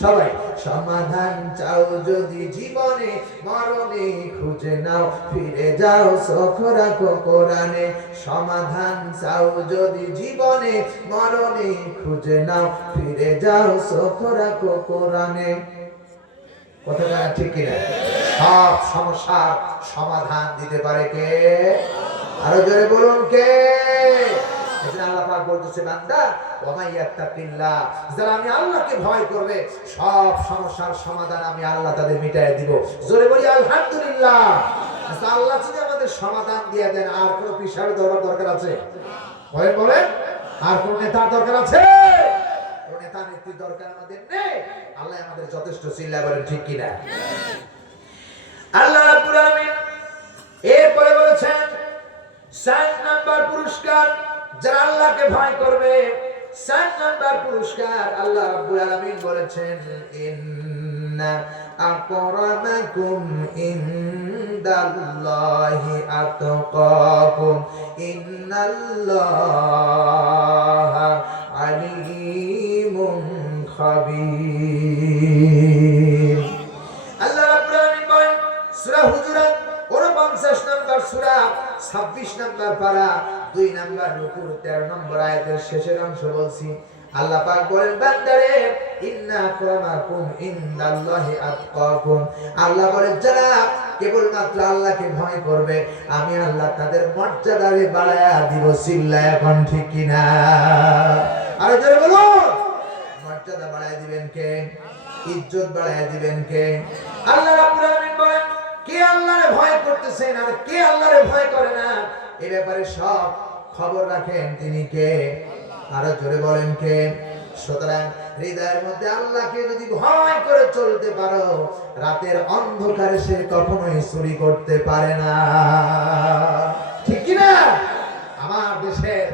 সবাই সমাধান চাও যদি জীবনে মরণে খুঁজে নাও ফিরে যাও চোখ রাখো কোরআনে। সমাধান চাও যদি জীবনে মরণে খুঁজে নাও ফিরে যাও চোখ রাখো কোরআনে। কথাটা ঠিক কিনা? সব সমস্যার সমাধান দিতে পারে কে? আরো জোরে বলুন কে? আল্লাহ পাক বলতেছে, বান্দা ওয়ামাইয়াত্তাকিল্লাহ, যারা আমি আল্লাহকে ভয় করবে সব সমস্যার সমাধান আমি আল্লাহ তাদের মিটায় দিব। জোরে বলি আলহামদুলিল্লাহ। আল্লাহ যদি আমাদের সমাধান দিয়ে দেন, আর কোন পিসার দরকার আছে? বলেন বলেন, আর কোন নেতার দরকার আছে? কোন নেতা নেত্রীর দরকার আমাদের নেই। আল্লাহ আমাদের যথেষ্ট। চিল্লায় বলেন ঠিক কিনা? আল্লাহ রাব্বুল আলামিন এরপরে বলেছেন 7 নাম্বার পুরস্কার যারা আল্লাহকে ভয় করবে। 7 নাম্বার পুরস্কার আল্লাহ রাব্বুল আলামিন বলেছেন, ইন্না আকরামাকুম ইনদাল্লাহি আতকাকুম ইন্নাল্লাহা আলিমুন খাবীর। আল্লাহ রাব্বুল আলামিন বলেন সূরা হুজুরাত 49 নাম্বার সূরা 26 নাম্বার পারা 2 নাম্বার রুকু 13 নম্বর আয়াতের শেষের অংশ বলছি। আল্লাহ পাক বলেন, বান্দারে ইন্না আকরামাকুম ইনদাল্লাহি আতকাকুম, আল্লাহ বলেন যারা কেবলমাত্র আল্লাহকে ভয় করবে আমি আল্লাহ তাদের মর্যাদারে বাড়ায়া দিব। চিল্লায় এখন ঠিক কিনা? আরে জোরে বলুন, মর্যাদা বাড়ায় দিবেন কে? ইজ্জত বাড়ায় দিবেন কে? আল্লাহ রাব্বুল আলামিন বলেন, কে আল্লাহরে ভয় করতেছেন আর কে আল্লাহরে ভয় করে না, এ ব্যাপারে সব খবর রাখেন তিনি কে? আরো জোরে বলেন কে? সুতরাং হৃদয়ের মধ্যে আল্লাহকে যদি ভয় করে চলতে পারো, রাতের অন্ধকারে সে কখনোই চুরি করতে পারে না। ঠিক কি না? আমার দেশের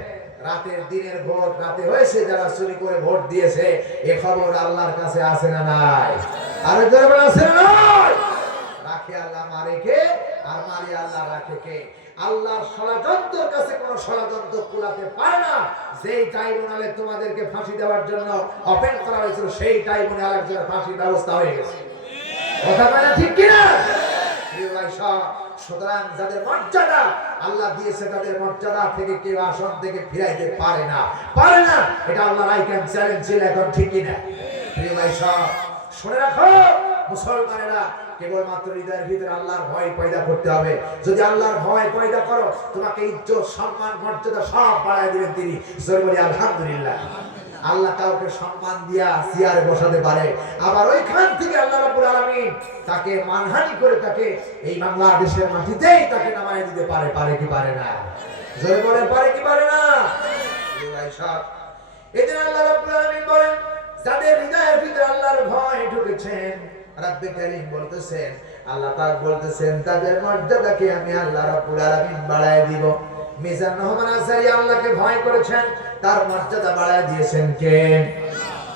রাতের দিনের ভোট রাতে হয়েছে, যারা চুরি করে ভোট দিয়েছে এ খবর আল্লাহর কাছে আছে না নাই? আরো জোরে বলেন আছে না নাই? রাখে আল্লাহ, মারে কে? আর মারে আল্লাহ, রাখে কে? আল্লাহর ষড়যন্ত্রের কাছে কোন ষড়যন্ত্র কুলাতে পারে না। যেই ট্রাইব্যুনালে তোমাদেরকে ফাঁসি দেওয়ার জন্য ওপেন করা হয়েছিল, সেই ট্রাইব্যুনালের জন্য ফাঁসির ব্যবস্থা হয়ে গেছে। কথা বলে ঠিক কিনা? সুতরাং যাদের মর্যাদা আল্লাহ দিয়েছে, তাদের মর্যাদা থেকে কেউ আসন থেকে ফিরাইতে পারে না, পারে না। এটা আল্লাহর আইকান চ্যালেঞ্জ ছিল। এখন ঠিক কিনা? প্রিয় ভাই সব শুনে রাখো, মুসলমানেরা কেবলমাত্র হৃদয়ের ভিতরে আল্লাহর ভয় পয়দা করতে হবে। যদি আল্লাহর ভয় পয়দা করো, তোমাকে ইজ্জত সম্মান মর্যাদা সব বাড়ায় দিবেন তিনি। জোরে বলি আলহামদুলিল্লাহ। আল্লাহ কাউকে সম্মান দিয়া চেয়ারে বসাতে পারে, আবার ওইখান থেকে আল্লাহ রাব্বুল আলামিন তাকে মানহানি করে তাকে এই বাংলাদেশের মাটিতেই তাকে নামায় দিতে পারে। পারে কি পারে না? জোরে বলেন, পারে কি পারে না? ভাই সব এদিন আল্লাহ রাব্বুল আলামিন বলেন, যাদের হৃদয়ের ভিতরে আল্লাহর ভয় ঢুকেছেন, রাব্বে কারীম বলতেছেন, আল্লাহ পাক বলতেছেন, তাদের মর্যাদাকে আমি আল্লাহ রাব্বুল আলামিন বাড়ায় দিব। মিজান রহমান আজহারী আল্লাহকে ভয় করেছেন, তার মর্যাদা বাড়ায় দিয়েছেন কে?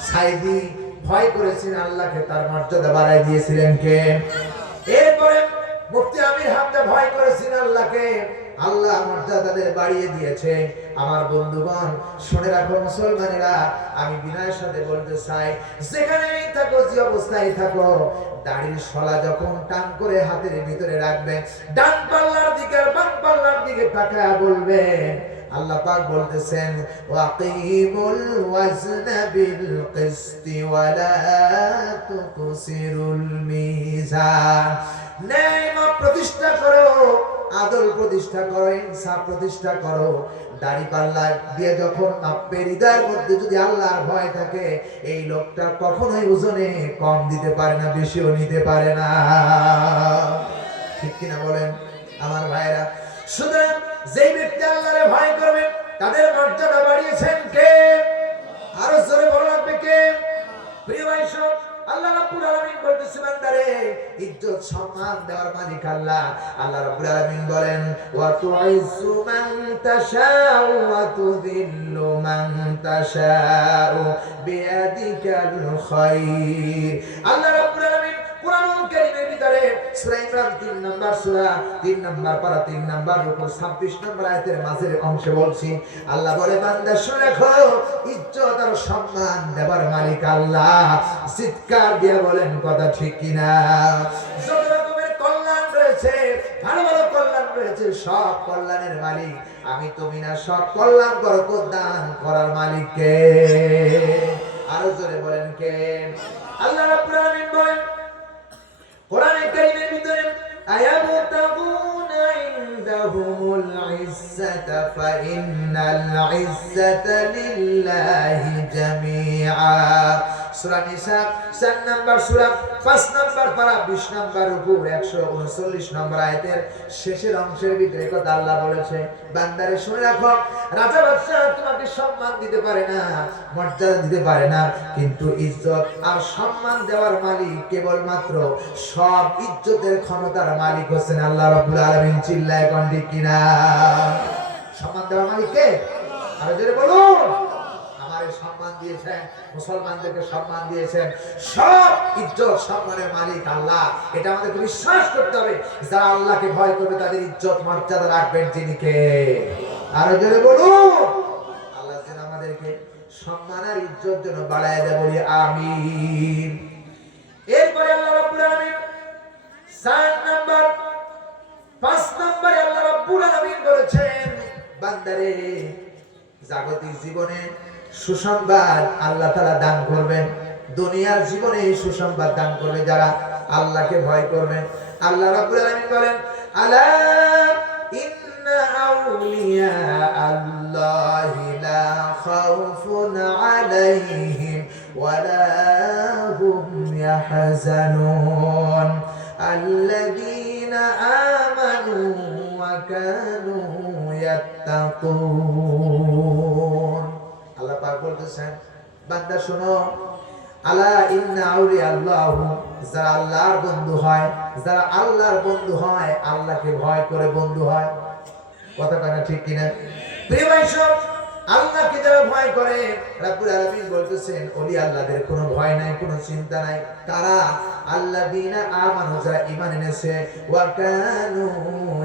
সাইদি ভয় করেছেন আল্লাহকে, তার মর্যাদা বাড়ায় দিয়েছিলেন কে? এরপরে মুফতি আমির হামজা ভয় করেছেন আল্লাহকে, আল্লাহ মর্যাদা তাদের বাড়িয়ে দিয়েছে। আমার বন্ধুগণ শুনে রাখো মুসলমানেরা, আমি বিনয়ের সাথে বলতে চাই, যেখানেই থাকো, যে অবস্থায় থাকো, দাড়ির শলা যখন টান করে হাতের ভিতরে রাখবে, ডান পাল্লার দিকে আর বাম পাল্লার দিকে তাকায় বলবে, আল্লাহ পাক বলতেছেন, ওয়াকিমুল ওয়াজনা বিল কিসতি ওয়ালা তুকসিরুল মিজান। ন্যায় মাপ প্রতিষ্ঠা করো, আদল প্রতিষ্ঠা করো, ইনসাফ প্রতিষ্ঠা করো। দাড়ি পাল্লা দিয়ে যখন মাপবে, হৃদয়ের মধ্যে যদি আল্লাহর ভয় থাকে, এই লোকটা কখনোই ওজনে কম দিতে পারে না, বেশিও নিতে পারে না। ঠিক কিনা বলেন আমার ভাইরা? সুতরাং যেই ব্যক্তি আল্লাহরে ভয় করবে, তাদের মর্যাদা বাড়িয়েছেন কে? আরো জোরে বলা লাগবে কে? প্রিয় ভাই সব, আল্লাহ রাব্বুল আলামিন বলতেছেন, বান্দারে ইজ্জত সম্মান দেওয়ার মালিক আল্লাহ। আল্লাহ রাব্বুল আলামিন বলেন, ওয়া তুইজ্জু মান তাশাউ ওয়া তুযিল্লু মান তাশাউ বিয়াদিকাল খায়র। আল্লাহ রাব্বুল আলামিন কুরআনুল কারীমের ভিতরে সূরা ইমরান 3 নম্বর সূরা 3 নম্বর পারা 3 নম্বর রূকু 26 নম্বর আয়াতের মাঝের অংশে বলছি, আল্লাহ বলে, বান্দা শুনে রাখো, ইজ্জত আর সম্মান দেবার মালিক আল্লাহ। চিৎকার দিয়ে বলেন কথা ঠিক কিনা? যত রকমের কল্যাণ রয়েছে, ভালো ভালো কল্যাণ রয়েছে, সব কল্যাণের মালিক আমি, তুমি না। সব কল্যাণ বরকত দান করার মালিক কে? আরো জোরে বলেন কে? আল্লাহ রাব্বুল আলামিন বলেন কোরআনে কারীমের ভিতরে, আয়াবতাগুনা ইনদাহুমুল ইজ্জাতা ফাইন্নাল ইজ্জাতা লিল্লাহি জামিআ। সূরা নিসা 4 নম্বর সূরা 5 নম্বর পারা 20 নম্বর রূকু 139 নম্বর আয়াতের শেষের অংশের ভিতরে কথা আল্লাহ বলেছে, বান্দারে শুনে রাখো, রাজা বাদশা তোমাকে সম্মান দিতে পারে না, মর্যাদা দিতে পারে না, কিন্তু ইজ্জত আর সম্মান দেওয়ার মালিক কেবলমাত্র, সব ইজ্জতের ক্ষমতার মালিক হচ্ছেন আল্লাহ রাব্বুল আলামিন। চিল্লায় কোন ঠিক কিনা? সম্মান দেওয়ার মালিক কে? আরো জোরে বলুন। আমারে সম্মান দিয়েছেন, মুসলমানদেরকে সম্মান দিয়েছেন, সব ইজ্জত সম্মানের মালিক আল্লাহ। এটা আমাদেরকে বিশ্বাস করতে হবে। যারা আল্লাহকে ভয় করবে, তাদের ইজ্জত মর্যাদা রাখবেন যিনি কে? আরো জোরে বলুন। আল্লাহ যেন আমাদেরকে সম্মান আর ইজ্জত যেন বাড়ায় দেয়, বলি আমিন। এরপরে আল্লাহ রাব্বুল আলামিন 4 নম্বর 5 নম্বরে আল্লাহ রাব্বুল আলামিন বলেছেন, বান্দারে জাগতিক জীবনে সুসংবাদ আল্লাহ তাআলা দান করবেন, দুনিয়ার জীবনে সুসংবাদ দান করবে যারা আল্লাহকে ভয় করবে। আল্লাহ রাব্বুল আলামিন বলেন, আলা ইন্না আউলিয়া আল্লাহি লা খাউফুন আলাইহিম ওয়ালা হুম ইয়াহজানুন আল্লাযীনা আমানু ওয়া কানু ইয়াত্তাকুন। আল্লাহ পাক বলতেছেন, বান্দা শোনো, আলা ইন্না আউলিয়া আল্লাহ, যারা আল্লাহর বন্ধু হয়, যারা আল্লাহর বন্ধু হয়, আল্লাহকে ভয় করে বন্ধু হয়। কথা কয় না ঠিক কিনা? প্রিয় ভাই সব, আল্লাহকে যারা ভয় করে, রাব্বুল আলামিন বলতেছেন, ওলি আল্লাহদের কোনো ভয় নাই, কোনো চিন্তা নাই। কারা? আল্লাযীনা আমানু, যারা ঈমান এনেছে, ওয়া কানু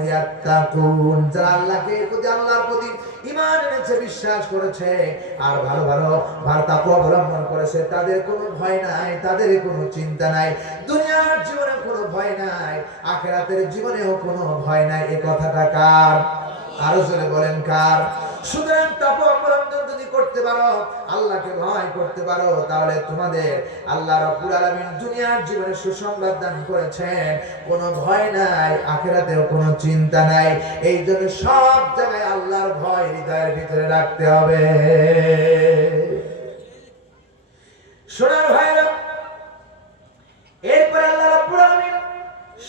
ইয়াত্তাকুন, যারা আল্লাহর প্রতি ঈমান এনেছে, বিশ্বাস করেছে, আর ভালো ভালো তাকওয়া অবলম্বন করেছে, তাদের কোনো ভয় নাই, তাদের কোনো চিন্তা নাই। দুনিয়ার জীবনে কোনো ভয় নাই, আখিরাতের জীবনেও কোনো ভয় নাই। এই কথাটা কার? আরো জোরে বলেন কার? সুতরাং তাকওয়া অবলম্বন যদি করতে পারো, আল্লাহকে ভয় করতে পারো, তাহলে তোমাদের আল্লাহ রাব্বুল আলামিন দুনিয়ার জীবনে সুসংবাদ দান করেছেন। কোনো ভয় নাই, আখিরাতেও কোনো চিন্তা নাই। এই জন্য সব জায়গায় আল্লাহর ভয় হৃদয়ের ভিতরে রাখতে হবে। সোনার ভাইরা, এরপর আল্লাহ রাব্বুল আলামিন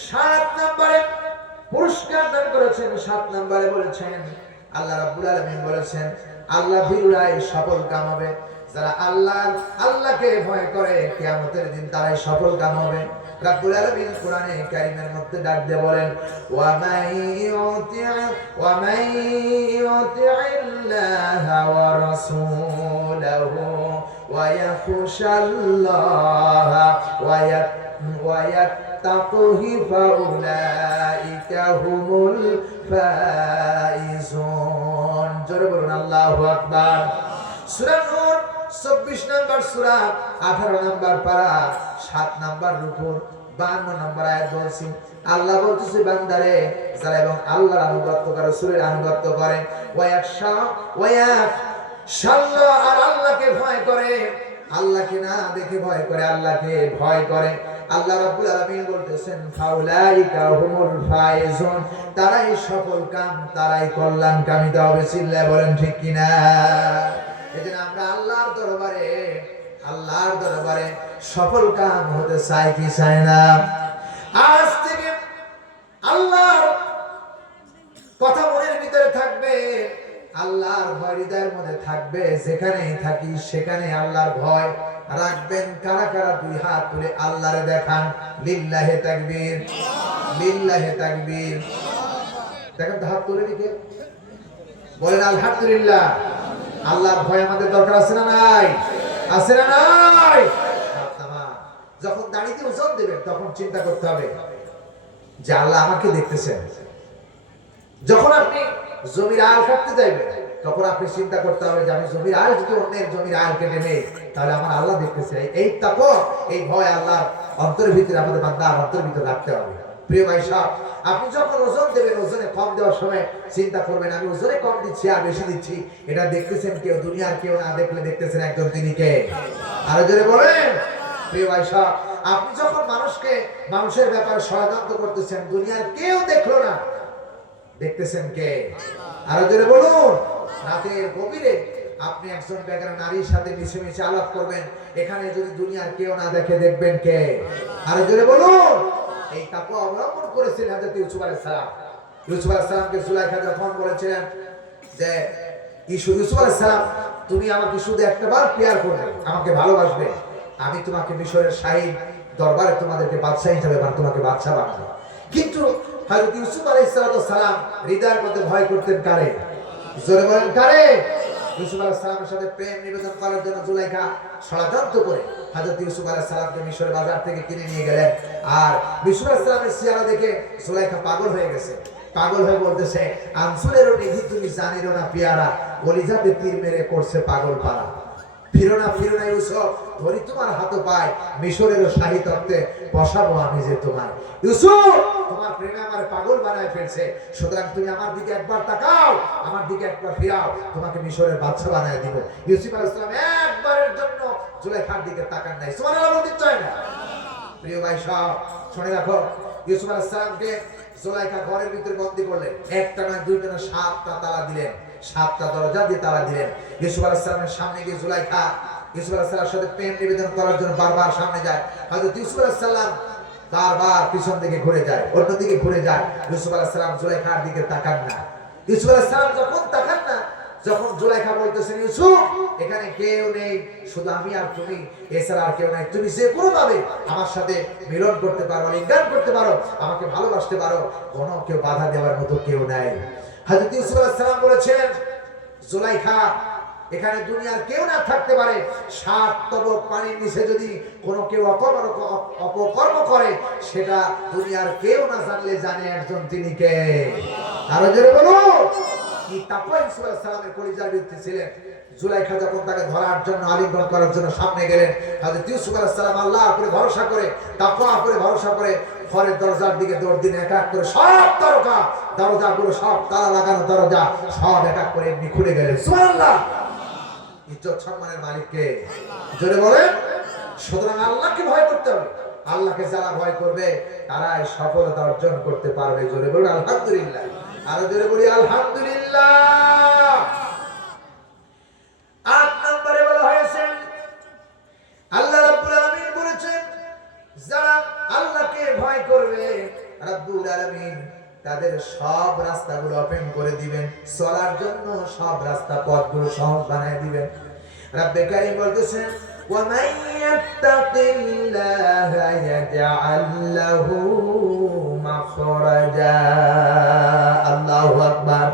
7 নম্বরে পুরস্কার দান করেছেন। 7 নম্বরে বলেছেন, আল্লাহ রাব্বুল আলামিন বলেছেন, আল্লাহ ভীরুরাই সফল কাম হবে। যারা আল্লাহকে ভয় করে, কিয়ামতের দিন তারাই সফল কাম হবে। রাব্বুল আলামিন কোরআনে কারীমের মধ্যে ডাক দিয়ে বলেন, ওয়া মাই ইউতি'আল্লাহা ওয়া রাসূলাহু ওয়া ইয়াখশাল্লাহা ওয়া ইয়াত্তাকুহু ফাউলাইকা হুমুল ফাইজুন। জোরে বলুন আল্লাহু আকবার। সূরা নূর 24 নম্বর সূরা, 18 নম্বর পারা, 7 নম্বর রুকু, 52 নম্বর আয়াত বলছি। আল্লাহ বলতেছে বান্দারে যারা এবং আল্লাহর আনুগত্য করে, রাসূলের আনুগত্য করে, ওয়ায়াশাল্লাহ আর আল্লাহকে ভয় করে, আল্লাহকে না দেখে ভয় করে, আল্লাহকে ভয় করে। আল্লাহ রাব্বুল আলামিন বলতেছেন ফাউলাইকা হুমুল ফাইজুন, তারাই সফল কাম, তারাই কল্যাণকামিতা হবে। চিল্লায় বলেন ঠিক কিনা? এজন্য আমরা আল্লাহর দরবারে সফল কাম হতে চাই কি চাই না? আজ থেকে আল্লাহর কথা মনের ভিতরে থাকবে, আল্লাহর ভয় হৃদয়ের মধ্যে থাকবে। যেখানেই থাকি সেখানে আল্লাহর ভয় রাখবেন। কারা কারা দুই হাত তুলে আল্লাহরে দেখান? লিল্লাহি তাকবীর, লিল্লাহি তাকবীর। দেখেন তো হাত তুলে দিকে বলেন আলহামদুলিল্লাহ। আল্লাহর ভয় আমাদের দরকার আছে না নাই? আছে না নাই? যখন দাড়িতে ওজন দেবেন তখন চিন্তা করতে হবে যে আল্লাহ আমাকে দেখতেছেন। যখন আপনি জমির আল কাটতে যাইবেন তখন আপনি চিন্তা করতে হবে যে আমি জমির আল যদি অন্যের জমির আল কেটে নেই তাহলে আমার আল্লাহ দেখতেছে। এই তাকওয়া, এই ভয় আল্লাহর অন্তরের ভিতরে আমাদের বান্দার অন্তরের ভিতরে রাখতে হবে। প্রিয় ভাই সাহেব, আপনি যখন ওজন দেবেন ওজনে কম দেওয়ার সময় চিন্তা করবেন আমি ওজনে কম দিচ্ছি আর বেশি দিচ্ছি, এটা দেখতেছেন কেউ? দুনিয়ার কেউ না দেখলে দেখতেছেন একজন, তিনি কে? আরো জোরে বলেন। প্রিয় ভাই সাহেব, আপনি যখন মানুষের ব্যাপারে ষড়যন্ত্র করতেছেন, দুনিয়ার কেউ দেখলো না, দেখতেছেন কে? আরো জোরে বলুন। রাতের গভীরে আপনি একজন বেগানা নারীর সাথে মিশে আলাপ করবেন, এখানে যদি দুনিয়ার কেউ না দেখে, দেখবেন কে? আরো জোরে বলুন। এই তাকওয়া অবলম্বন করেছিলেন হযরত ইউসুফ আলাইহিস সালাম। ইউসুফ আলাইহিস সালামকে জুলাইখা যখন বলেছিলেন যে ইউসুফ আলাইহিস সালাম, তুমি আমাকে শুধু একটাবার প্যার করবে, আমাকে ভালোবাসবে, আমি তোমাকে মিশরের শাহী দরবারে তোমাদেরকে বাদশা হিসেবে তোমাকে বাদশা বানাবো। কিন্তু হযরত ইউসুফ আলাইহিস সালাম হৃদয়ের মধ্যে ভয় করতেন কারে? জোরে বলেন কারে? ইউসুফ আলাইহিস সালামের সাথে প্রেম নিবেদন করার জন্য জুলাইখা ষড়যন্ত্র করে হযরত ইউসুফ আলাইহিস সালামকে মিশরের বাজার থেকে কিনে নিয়ে গেলেন। আর ইউসুফ আলাইহিস সালামের চেহারা দেখে জুলাইখা পাগল হয়ে গেছে। পাগল হয়ে বলতেছে আনসুলেরও নিধি তুমি জানিরো না পিয়ারা, কলিজাতে তীর মেরে করছে পাগল পারা। ফিরো না ইউসুফ, ধরি তোমার হাত পায়, মিশরের শাহী তত্ত্বে বসাবো আমি যে তোমায়। ইউসুফ, তোমার প্রেমে আমার পাগল বানায় ফেলছে, সুতরাং তুমি আমার দিকে একবার তাকাও, আমার দিকে একবার ফিরাও, তোমাকে মিশরের বাদশা বানায় দিব। ইউসুফ আলাইহিস সালাম একবারের জন্য জুলাইখার দিকে তাকান নাই। সুবহানাল্লাহ বলতে চায় না? প্রিয় ভাই সব শুনে রাখো, ইউসুফ আলাইহিস সালামকে জুলাইখা ঘরের ভিতরে বন্দী করলেন। একটা না দুইটা না 7টা তালা দিলেন, 7টা দরজা দিয়ে তালা দিলেন। ইউসুফ আলাইহিস সালামের সামনে গিয়ে জুলাইখা ইউসুফ আলাইহিস সালামের সাথে প্রেম নিবেদন করার জন্য বারবার সামনে যায়। হযরত ইউসুফ আলাইহিস সালাম বারবার পিছন দিকে ঘুরে যায়, অন্যদিকে ঘুরে যায়। ইউসুফ আলাইহিস সালাম জুলাইখার দিকে তাকান না। ইউসুফ আলাইহিস সালাম যখন তাকান না, যখন জুলাইখা বলতেছেন ইউসুফ এখানে কেউ নেই, শুধু আমি আর তুমি, এছাড়া আর কেউ নাই, তুমি যে কোনো ভাবে আমার সাথে মিলন করতে পারো, লিঙ্গন করতে পারো, আমাকে ভালোবাসতে পারো, কোনো কেউ বাধা দেওয়ার মতো কেউ নাই। হযরত ইউসুফ আলাইহিস সালাম বলেছেন জুলাইখা এখানে দুনিয়ার কেউ না থাকতে পারে, 7 তবক পানির নিচে যদি কোনো কেউ অপকর্ম করে সেটা দুনিয়ার কেউ না জানলে জানে একজন, তিনি কে? আরো জোরে বলুন। কি তাকওয়া ইউসুফ আলাইহিস সালামের কলিজার ভিতরে ছিলেন। জুলাইখা যখন তাকে ধরার জন্য, আলিঙ্গন করার জন্য সামনে গেলেন, হযরত ইউসুফ আলাইহিস সালাম আল্লাহর উপরে ভরসা করে, তাকওয়া উপরে ভরসা করে ঘরের দরজার দিকে দৌড় দিন। এক এক করে সব দরজাগুলো, সব তালা লাগানো দরজা সব এক এক করে এমনি খুলে গেলেন। সুবহানাল্লাহ। ইজ্জত সম্মানের মালিক কে? জোরে বলেন। সুতরাং আল্লাহকে ভয় করতে হবে। আল্লাহকে যারা ভয় করবে তারাই সফলতা অর্জন করতে পারবে। জোরে বলুন আলহামদুলিল্লাহ। আরো জোরে বলি আলহামদুলিল্লাহ। 8 নম্বরে বলা হয়েছে আল্লাহ রাব্বুল আলামিন বলেছেন যারা আল্লাহকে ভয় করবে রাব্বুল আলামিন তাদের সব রাস্তাগুলো ওপেন করে দিবেন, চলার জন্য সব রাস্তা পথগুলো সহজ বানায় দিবেন। রব্বে কারীম বলতেছেন ওয়া মান ইয়াত্তাকিল্লাহা ইয়াজআল লাহু মাখরাজা। আল্লাহু আকবার।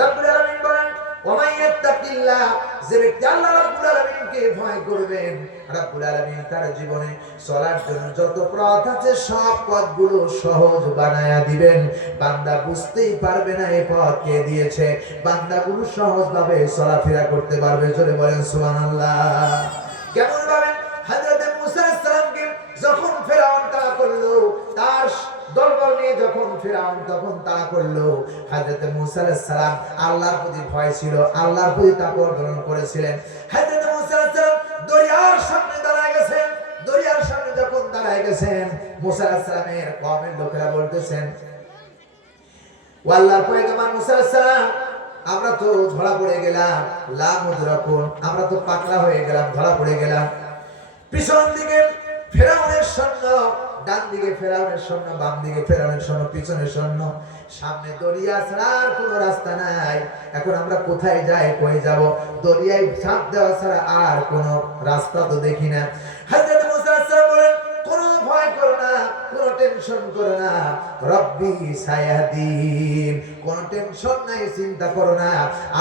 রব্বুল আলামিন বলেন ওয়া মান ইয়াত্তাকিল্লাহ, যে ব্যক্তি আল্লাহ রাব্বুল আলামিনকে ভয় করবেন, রব্বুল আলামিন তার জীবনে চলার জন্য যত পথ আছে সব পথগুলো সহজ বানায়া দিবেন। বান্দা বুঝতেই পারবে না এই পথ কে দিয়েছে, বান্দাগুলো সহজভাবে চলাফেরা করতে পারবে। জোরে বলেন সুবহানাল্লাহ। কেমন ভাবে হযরত মুসা আলাইহিস সালামকে যখন ফেরাউন তাড়া করলো, তার দলবল নিয়ে যখন ফেরাউন তখন তাড়া করলো, হযরত মুসা আলাইহিস সালাম আল্লাহর প্রতি ভয় ছিল, আল্লাহর প্রতি তাকওয়া অর্জন করেছিলেন। হযরত মুসা আলাইহিস সালাম দরিয়ার সামনে দাঁড়ায় গেছেন। দরিয়ার সামনে যখন দাঁড়ায় গেছেন, মুসা আলাইহিস সালামের কওমের লোকেরা বলতেছেন, ও আল্লাহর পয়গম্বর মুসা আলাইহিস সালাম, আমরা তো ধরা পড়ে গেলাম, লা মুদরাকুন, আমরা তো পাকড়া হয়ে গেলাম, ধরা পড়ে গেলাম। পিছন দিকে ফেরাউনের সৈন্য, ডান দিকে ফেরাউনের সৈন্য, বাম দিকে ফেরাউনের সৈন্য, পিছনে সৈন্য, সামনে দরিয়া ছাড়া আর কোনো রাস্তা নাই। এখন আমরা কোথায় যাই, কই যাব? দরিয়ায় ঝাঁপ দেওয়া ছাড়া আর কোনো রাস্তা তো দেখি না। হযরত মুসা আলাইহিস সালাম বলেন, কোনো ভয় করো না, কোনো টেনশন করো না, রব্বি সায়াহদিন, কোনো টেনশন নাই, চিন্তা করো না,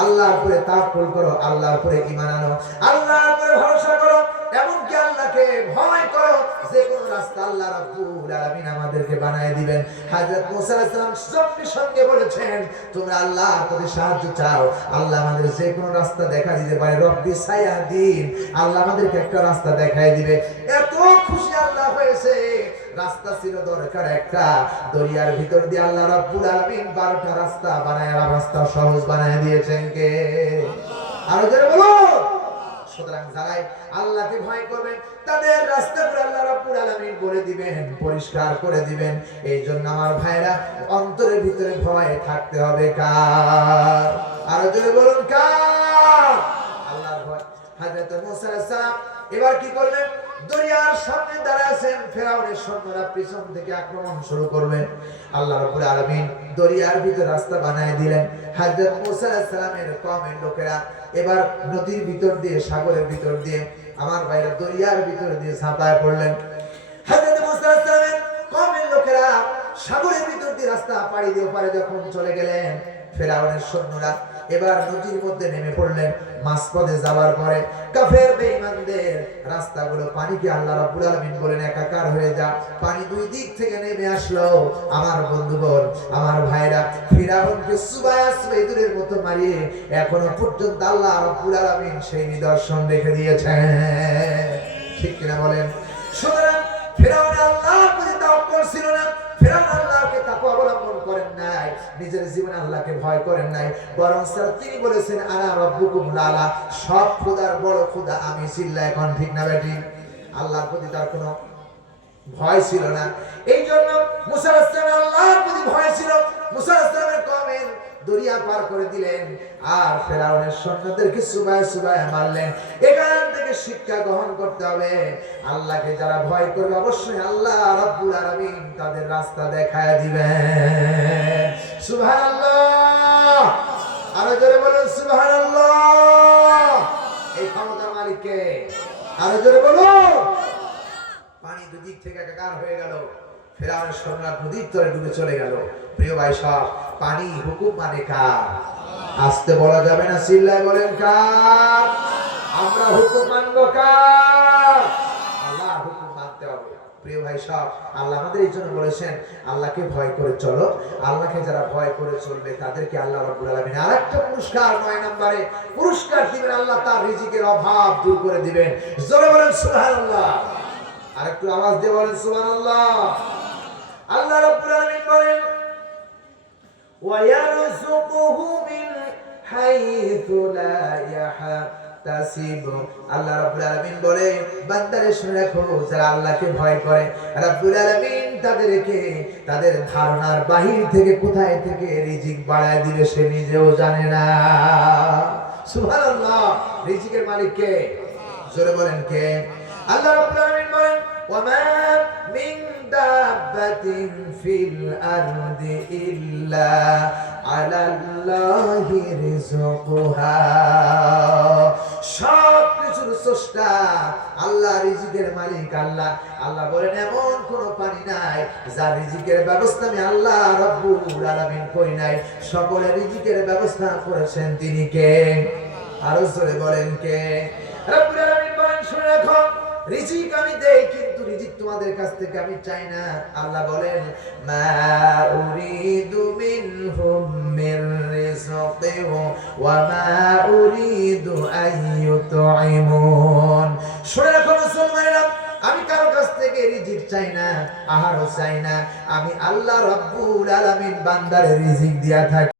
আল্লাহর উপরে তাওয়াক্কুল করো, আল্লাহর উপরে ঈমান আনো, আল্লাহর উপরে ভরসা করো, এমনকি আল্লাহকে ভয় করো, যে কোনো রাস্তা আল্লাহ রাব্বুল আলামিন আমাদেরকে বানায় দিবেন। হযরত মুসা আলাইহিস সালাম সঙ্গে সঙ্গে বলেছেন, তোমরা আল্লাহর প্রতি সাহায্য চাও, আল্লাহ আমাদের যে কোনো রাস্তা দেখা দিতে পারে, রব্বি সায়াহদিন, আল্লাহ আমাদেরকে একটা রাস্তা দেখায় দিবে। এত খুশি আল্লাহ হয়েছে, রাস্তা ছিল দরকার একটা, দরিয়ার ভিতর দিয়ে আল্লাহ রাব্বুল আলামিন 12টা রাস্তা বানায়, রাস্তা সহজ বানায় দিয়েছেন কে? আরো জোরে বলুন। সুতরাং যারাই আল্লাহকে ভয় করবেন তাদের রাস্তাগুলো আল্লাহ রাব্বুল আলামিন করে দিবেন, পরিষ্কার করে দিবেন। এই জন্য আমার ভাইরা, অন্তরের ভিতরে ভয় থাকতে হবে কার? আরো জোরে বলুন কার? আল্লাহর ভয়। হযরত মুসা আলাইহিস সালাম এবার কি করলেন? দরিয়ার সামনে দাঁড়ায় আছেন, ফেরাউনের সৈন্যরা পিছন থেকে আক্রমণ শুরু করবে। আল্লাহ রাব্বুল আলামিন দরিয়ার ভিতর রাস্তা বানায় দিলেন। হযরত মুসা আলাইহিস সালামের কওমের লোকেরা এবার নদীর ভিতর দিয়ে, সাগরের ভিতর দিয়ে, আমার ভাইরা দরিয়ার ভিতর দিয়ে ঝাঁপায় পড়লেন। হযরত মুসা আলাইহিস সালামের কওমের লোকেরা সাগরের ভিতর দিয়ে রাস্তা পাড়ি দিয়ে ওপারে যখন চলে গেলেন, ফেরাউনের সৈন্যরা এবার নদীর মধ্যে নেমে পড়লেন। মাঝপথে যাওয়ার পরে কাফের বেঈমানদের রাস্তাগুলো পানিকে আল্লাহ রাব্বুল আলামিন বলেন একাকার হয়ে যা। পানি দুই দিক থেকে নেমে আসলো। আমার বন্ধুগণ, আমার ভাইরা, ফিরাউনকে সুবায়া সুবাইদুরের মতো মারিয়ে এখনো পর্যন্ত আল্লাহ রাব্বুল আলামিন সেই নিদর্শন রেখে দিয়েছেন। ঠিক কিনা বলেন? সুতরাং ফিরাউন আল্লাহর প্রতি তাওয়াক্কুল ছিল না, ফিরাউন আল্লাহকে তাকওয়া অবলম্বন করেন নাই, নিজের জীবনে আল্লাহকে ভয় করেন নাই, বরং তিনি বলেছেন আনা রাব্বুকুমুল আলা, সব খোদার বড় খোদা আমি। চিল্লায় এখন ঠিক না বেটি? আল্লাহর প্রতি তার কোনো ভয় ছিল না। এই জন্য মুসা আলাইহিস সালাম আল্লাহর প্রতি ভয় ছিল। মুসা আলাইহিস সালামের কওমের দরিয়া পার করে দিলেন আর ফেরাউনের সৈন্যদেরকে সুবায় সুবায় মারলেন। এখান থেকে শিক্ষা গ্রহণ করতে হবে, আল্লাহকে যারা ভয় করবে অবশ্যই আল্লাহ রাব্বুল আলামিন তাদের রাস্তা দেখায় দিবেন। সুবহানাল্লাহ। আরো জোরে বলুন সুবহানাল্লাহ। এই ক্ষমতার মালিক কে? আরো জোরে বলুন। পানি দুদিক থেকে একাকার হয়ে গেল, ফেরাউনের সৈন্যরা নদীর তলে ডুবে চলে গেল। প্রিয় ভাই সব, পানি হুকুম মানে কার? আসতে বলা যাবে না, চিল্লায় বলেন কার? আমরা হুকুম মানব কার? আল্লাহ হুকুম মানতে হবে। প্রিয় ভাই সব, আল্লাহ আমাদের এই জন্য বলেছেন আল্লাহকে ভয় করে চলো। আল্লাহকে যারা ভয় করে চলবে তাদেরকে আল্লাহ রাব্বুল আলামিন আরেকটা পুরস্কার 9 নম্বরে পুরস্কার দিবেন। আল্লাহ তার রিজিকের অভাব দূর করে দিবেন। জোরে বলেন সুবহানাল্লাহ। আরেকটু আওয়াজ দিয়ে বলেন সুবহানাল্লাহ। আল্লাহ রাব্বুল আলামিন বলেন ওয়ায়ারযুকুহু মিন হাইথু লা ইয়াহতাসিব। আল্লাহ রাব্বুল আলামিন বলে বান্দারে শুনে রাখো, যারা আল্লাহকে ভয় করে রাব্বুল আলামিন তাদেরকে তাদের ধারণার বাহির থেকে কোথায় থেকে রিজিক বাড়ায় দিবে সে নিজেও জানে না। সুবহানাল্লাহ। রিজিকের মালিক কে? জোরে বলেন কে? আল্লাহ রাব্বুল আলামিন বলেন ওয়ামা মিন দাব্বাতিন ফিল আরদি ইল্লা আলাল্লাহি রিজকুহা। সব কিছুর স্রষ্টা আল্লাহ, রিজিকের মালিক আল্লাহ। আল্লাহ বলেন এমন কোন প্রাণী নাই যার রিজিকের ব্যবস্থা আমি আল্লাহ রাব্বুল আলামিন করি নাই। সকলের রিজিকের ব্যবস্থা করেছেন তিনি কে? আরো জোরে বলেন কে? রাব্বুল আলামিন শুনে রাখো, রিজিক আমি দেই, কিন্তু রিজিক তোমাদের কাছ থেকে আমি চাই না। আল্লাহ বলেন, মা উরিদু মিনহুম মির রিজকিন ওয়া মা উরিদু আইয়ুতঈমুন। শুনে রাখো মুসলমানেরা, আমি কারো কাছ থেকে রিজিক চাই না, আহারও চাই না। আমি আল্লাহ রাব্বুল আলামিন বান্দারে রিজিক দিয়া থাকি।